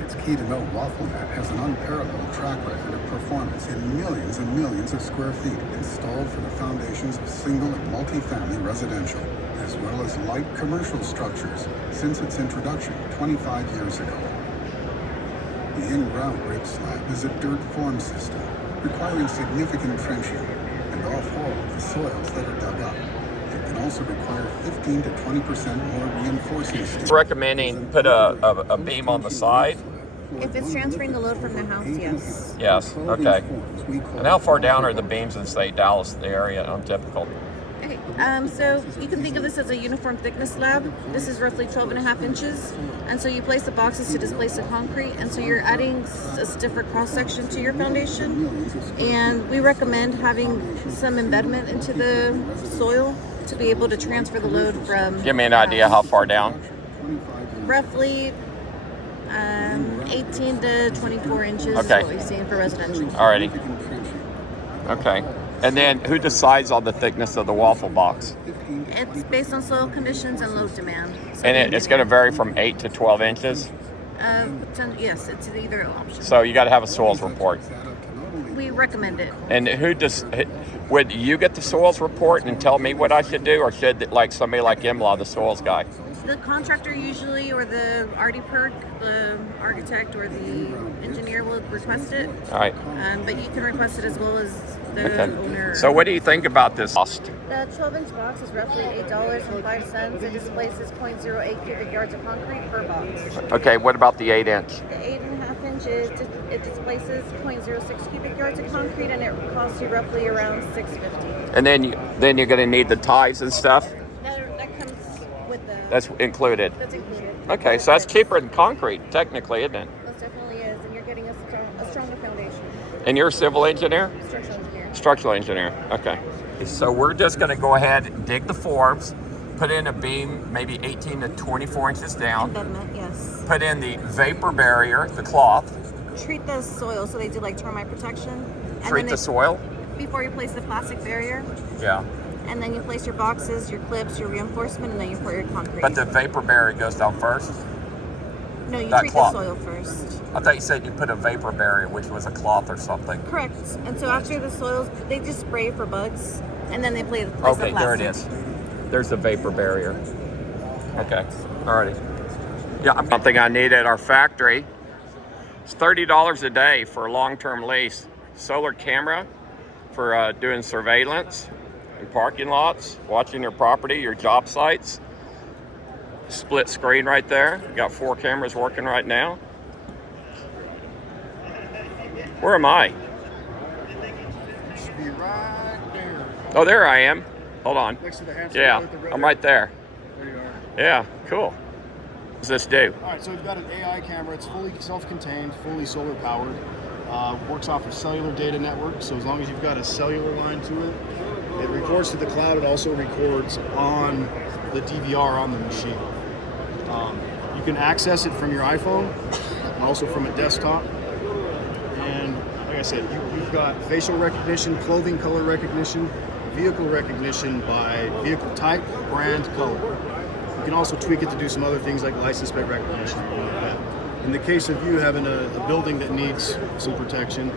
It's key to know WaffleNet has an unparalleled track record of performance in millions and millions of square feet installed for the foundations of single and multi-family residential, as well as light commercial structures since its introduction 25 years ago. The in-ground rip slab is a dirt form system requiring significant trenching and off-haul of the soils that are dug up. It can also require 15 to 20% more reinforcing steel. Recommending put a beam on the side. If it's transferring the load from the house, yes. Yes, okay. And how far down are the beams in, say, Dallas, the area on typical? Okay, so you can think of this as a uniform thickness slab. This is roughly 12.5 inches. And so you place the boxes to displace the concrete. And so you're adding a stiffer cross section to your foundation. And we recommend having some embedment into the soil to be able to transfer the load from... Give me an idea how far down. Roughly 18 to 24 inches is Okay. what we've seen for residential. Alrighty. Okay. And then who decides on the thickness of the waffle box? It's based on soil conditions and load demand. So And it's going to vary from 8 to 12 inches. Yes, it's either option. So you got to have a soils report. We recommend it. And would you get the soils report and tell me what I should do, or should like somebody like Imla, the soils guy? The contractor usually, or the RD-PERC, the architect or the engineer will request it. All right. But you can request it as well as the Okay. owner. So what do you think about this cost? The 12-inch box is roughly $8.05. It displaces 0.08 cubic yards of concrete per box. Okay, what about the 8-inch? The 8.5 inches, it displaces 0.06 cubic yards of concrete, and it costs you roughly around $6.50. And then you're going to need the ties and stuff? That comes with the... That's included? That's included. Okay, so that's cheaper than concrete, technically, isn't it? Most definitely is, and you're getting a stronger foundation. And you're a civil engineer? Structural engineer. Structural engineer, okay. So we're just going to go ahead and dig the forms, put in a beam maybe 18 to 24 inches down. Embedment, yes. Put in the vapor barrier, the cloth. Treat the soil, so they do like termite protection. Treat the soil? Before you place the plastic barrier. Yeah. And then you place your boxes, your clips, your reinforcement, and then you pour your concrete. But the vapor barrier goes down first? No, you That treat cloth. the soil first. I thought you said you put a vapor barrier, which was a cloth or something. Correct. And so after the soils, they just spray for bugs, and then they place the Okay, plastic. there it is. There's the vapor barrier. Okay, alrighty. Yeah, something I need at our factory. It's $30 a day for a long-term lease. Solar camera for doing surveillance in parking lots, watching your property, your job sites. Split screen right there. Got 4 cameras working right now. Where am I? Should be right there. Oh, there I am. Hold on. Next to the hand Yeah, with the red I'm right there. There you are. Yeah, cool. What does this do? All right, so we've got an AI camera. It's fully self-contained, fully solar powered. Works off a cellular data network. So as long as you've got a cellular line to it, it records to the cloud. It also records on the DVR on the machine. You can access it from your iPhone, and also from a desktop. And like I said, you've got facial recognition, clothing color recognition, vehicle recognition by vehicle type, brand, color. You can also tweak it to do some other things like license plate recognition. In the case of you having a building that needs some protection,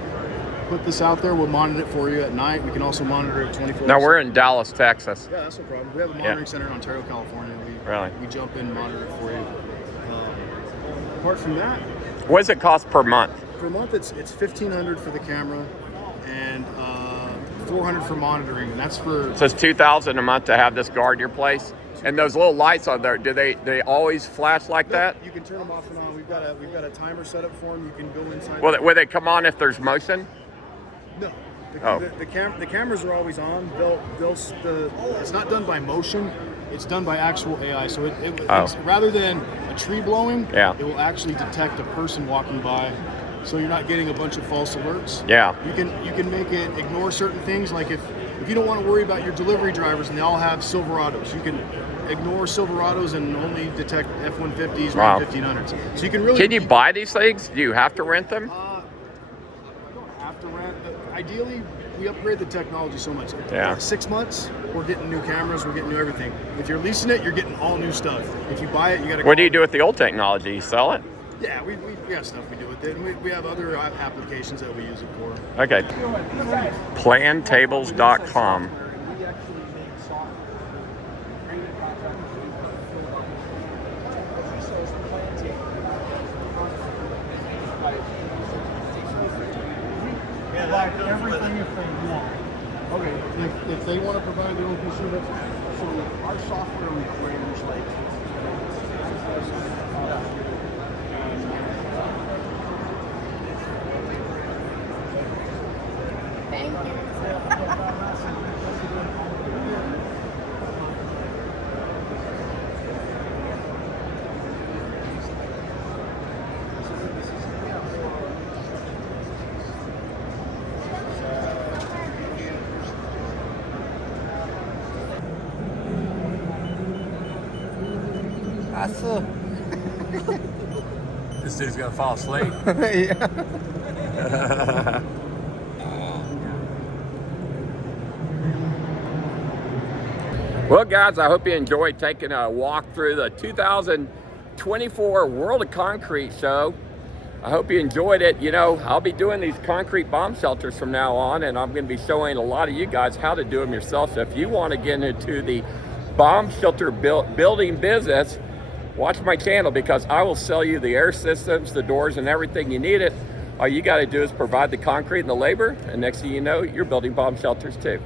put this out there. We'll monitor it for you at night. We can also monitor it 24 hours. Now we're in Dallas, Texas. Yeah, that's no problem. We have a monitoring center in Ontario, California. We jump in and monitor it for you. Apart from that, What does it cost per month? per month it's $1,500 for the camera and $400 for monitoring, and that's for. So it's $2,000 a month to have this guard your place. And those little lights on there, do they always flash like that? You can turn them off and on. We've got a timer set up for them. You can go inside. Will they come on if there's motion? No. The cameras are always on. It's not done by motion. It's done by actual AI. So it's, rather than a tree blowing, it will actually detect a person walking by. So you're not getting a bunch of false alerts. Yeah. You can make it ignore certain things. Like if you don't want to worry about your delivery drivers and they all have Silverados, you can ignore Silverados and only detect F-150s or 1500s. So you can really. Can you buy these things? Do you have to rent them? You don't have to rent. Ideally, we upgrade the technology so much. Yeah. 6 months, we're getting new cameras, we're getting new everything. If you're leasing it, you're getting all new stuff. If you buy it, you got to. What do you do with the old technology? You sell it? Yeah, we have stuff we do with it, and we have other applications that we use it for. Okay. Plantables.com. Like everything if they want. Okay, if they want to provide their own PC, so our software range like. Thank you. This dude's gonna fall asleep. Well, guys, I hope you enjoyed taking a walk through the 2024 World of Concrete show. I hope you enjoyed it. You know, I'll be doing these concrete bomb shelters from now on, and I'm going to be showing a lot of you guys how to do them yourself. So if you want to get into the bomb shelter building business, watch my channel, because I will sell you the air systems, the doors, and everything you need it. All you got to do is provide the concrete and the labor, and next thing you know, you're building bomb shelters too.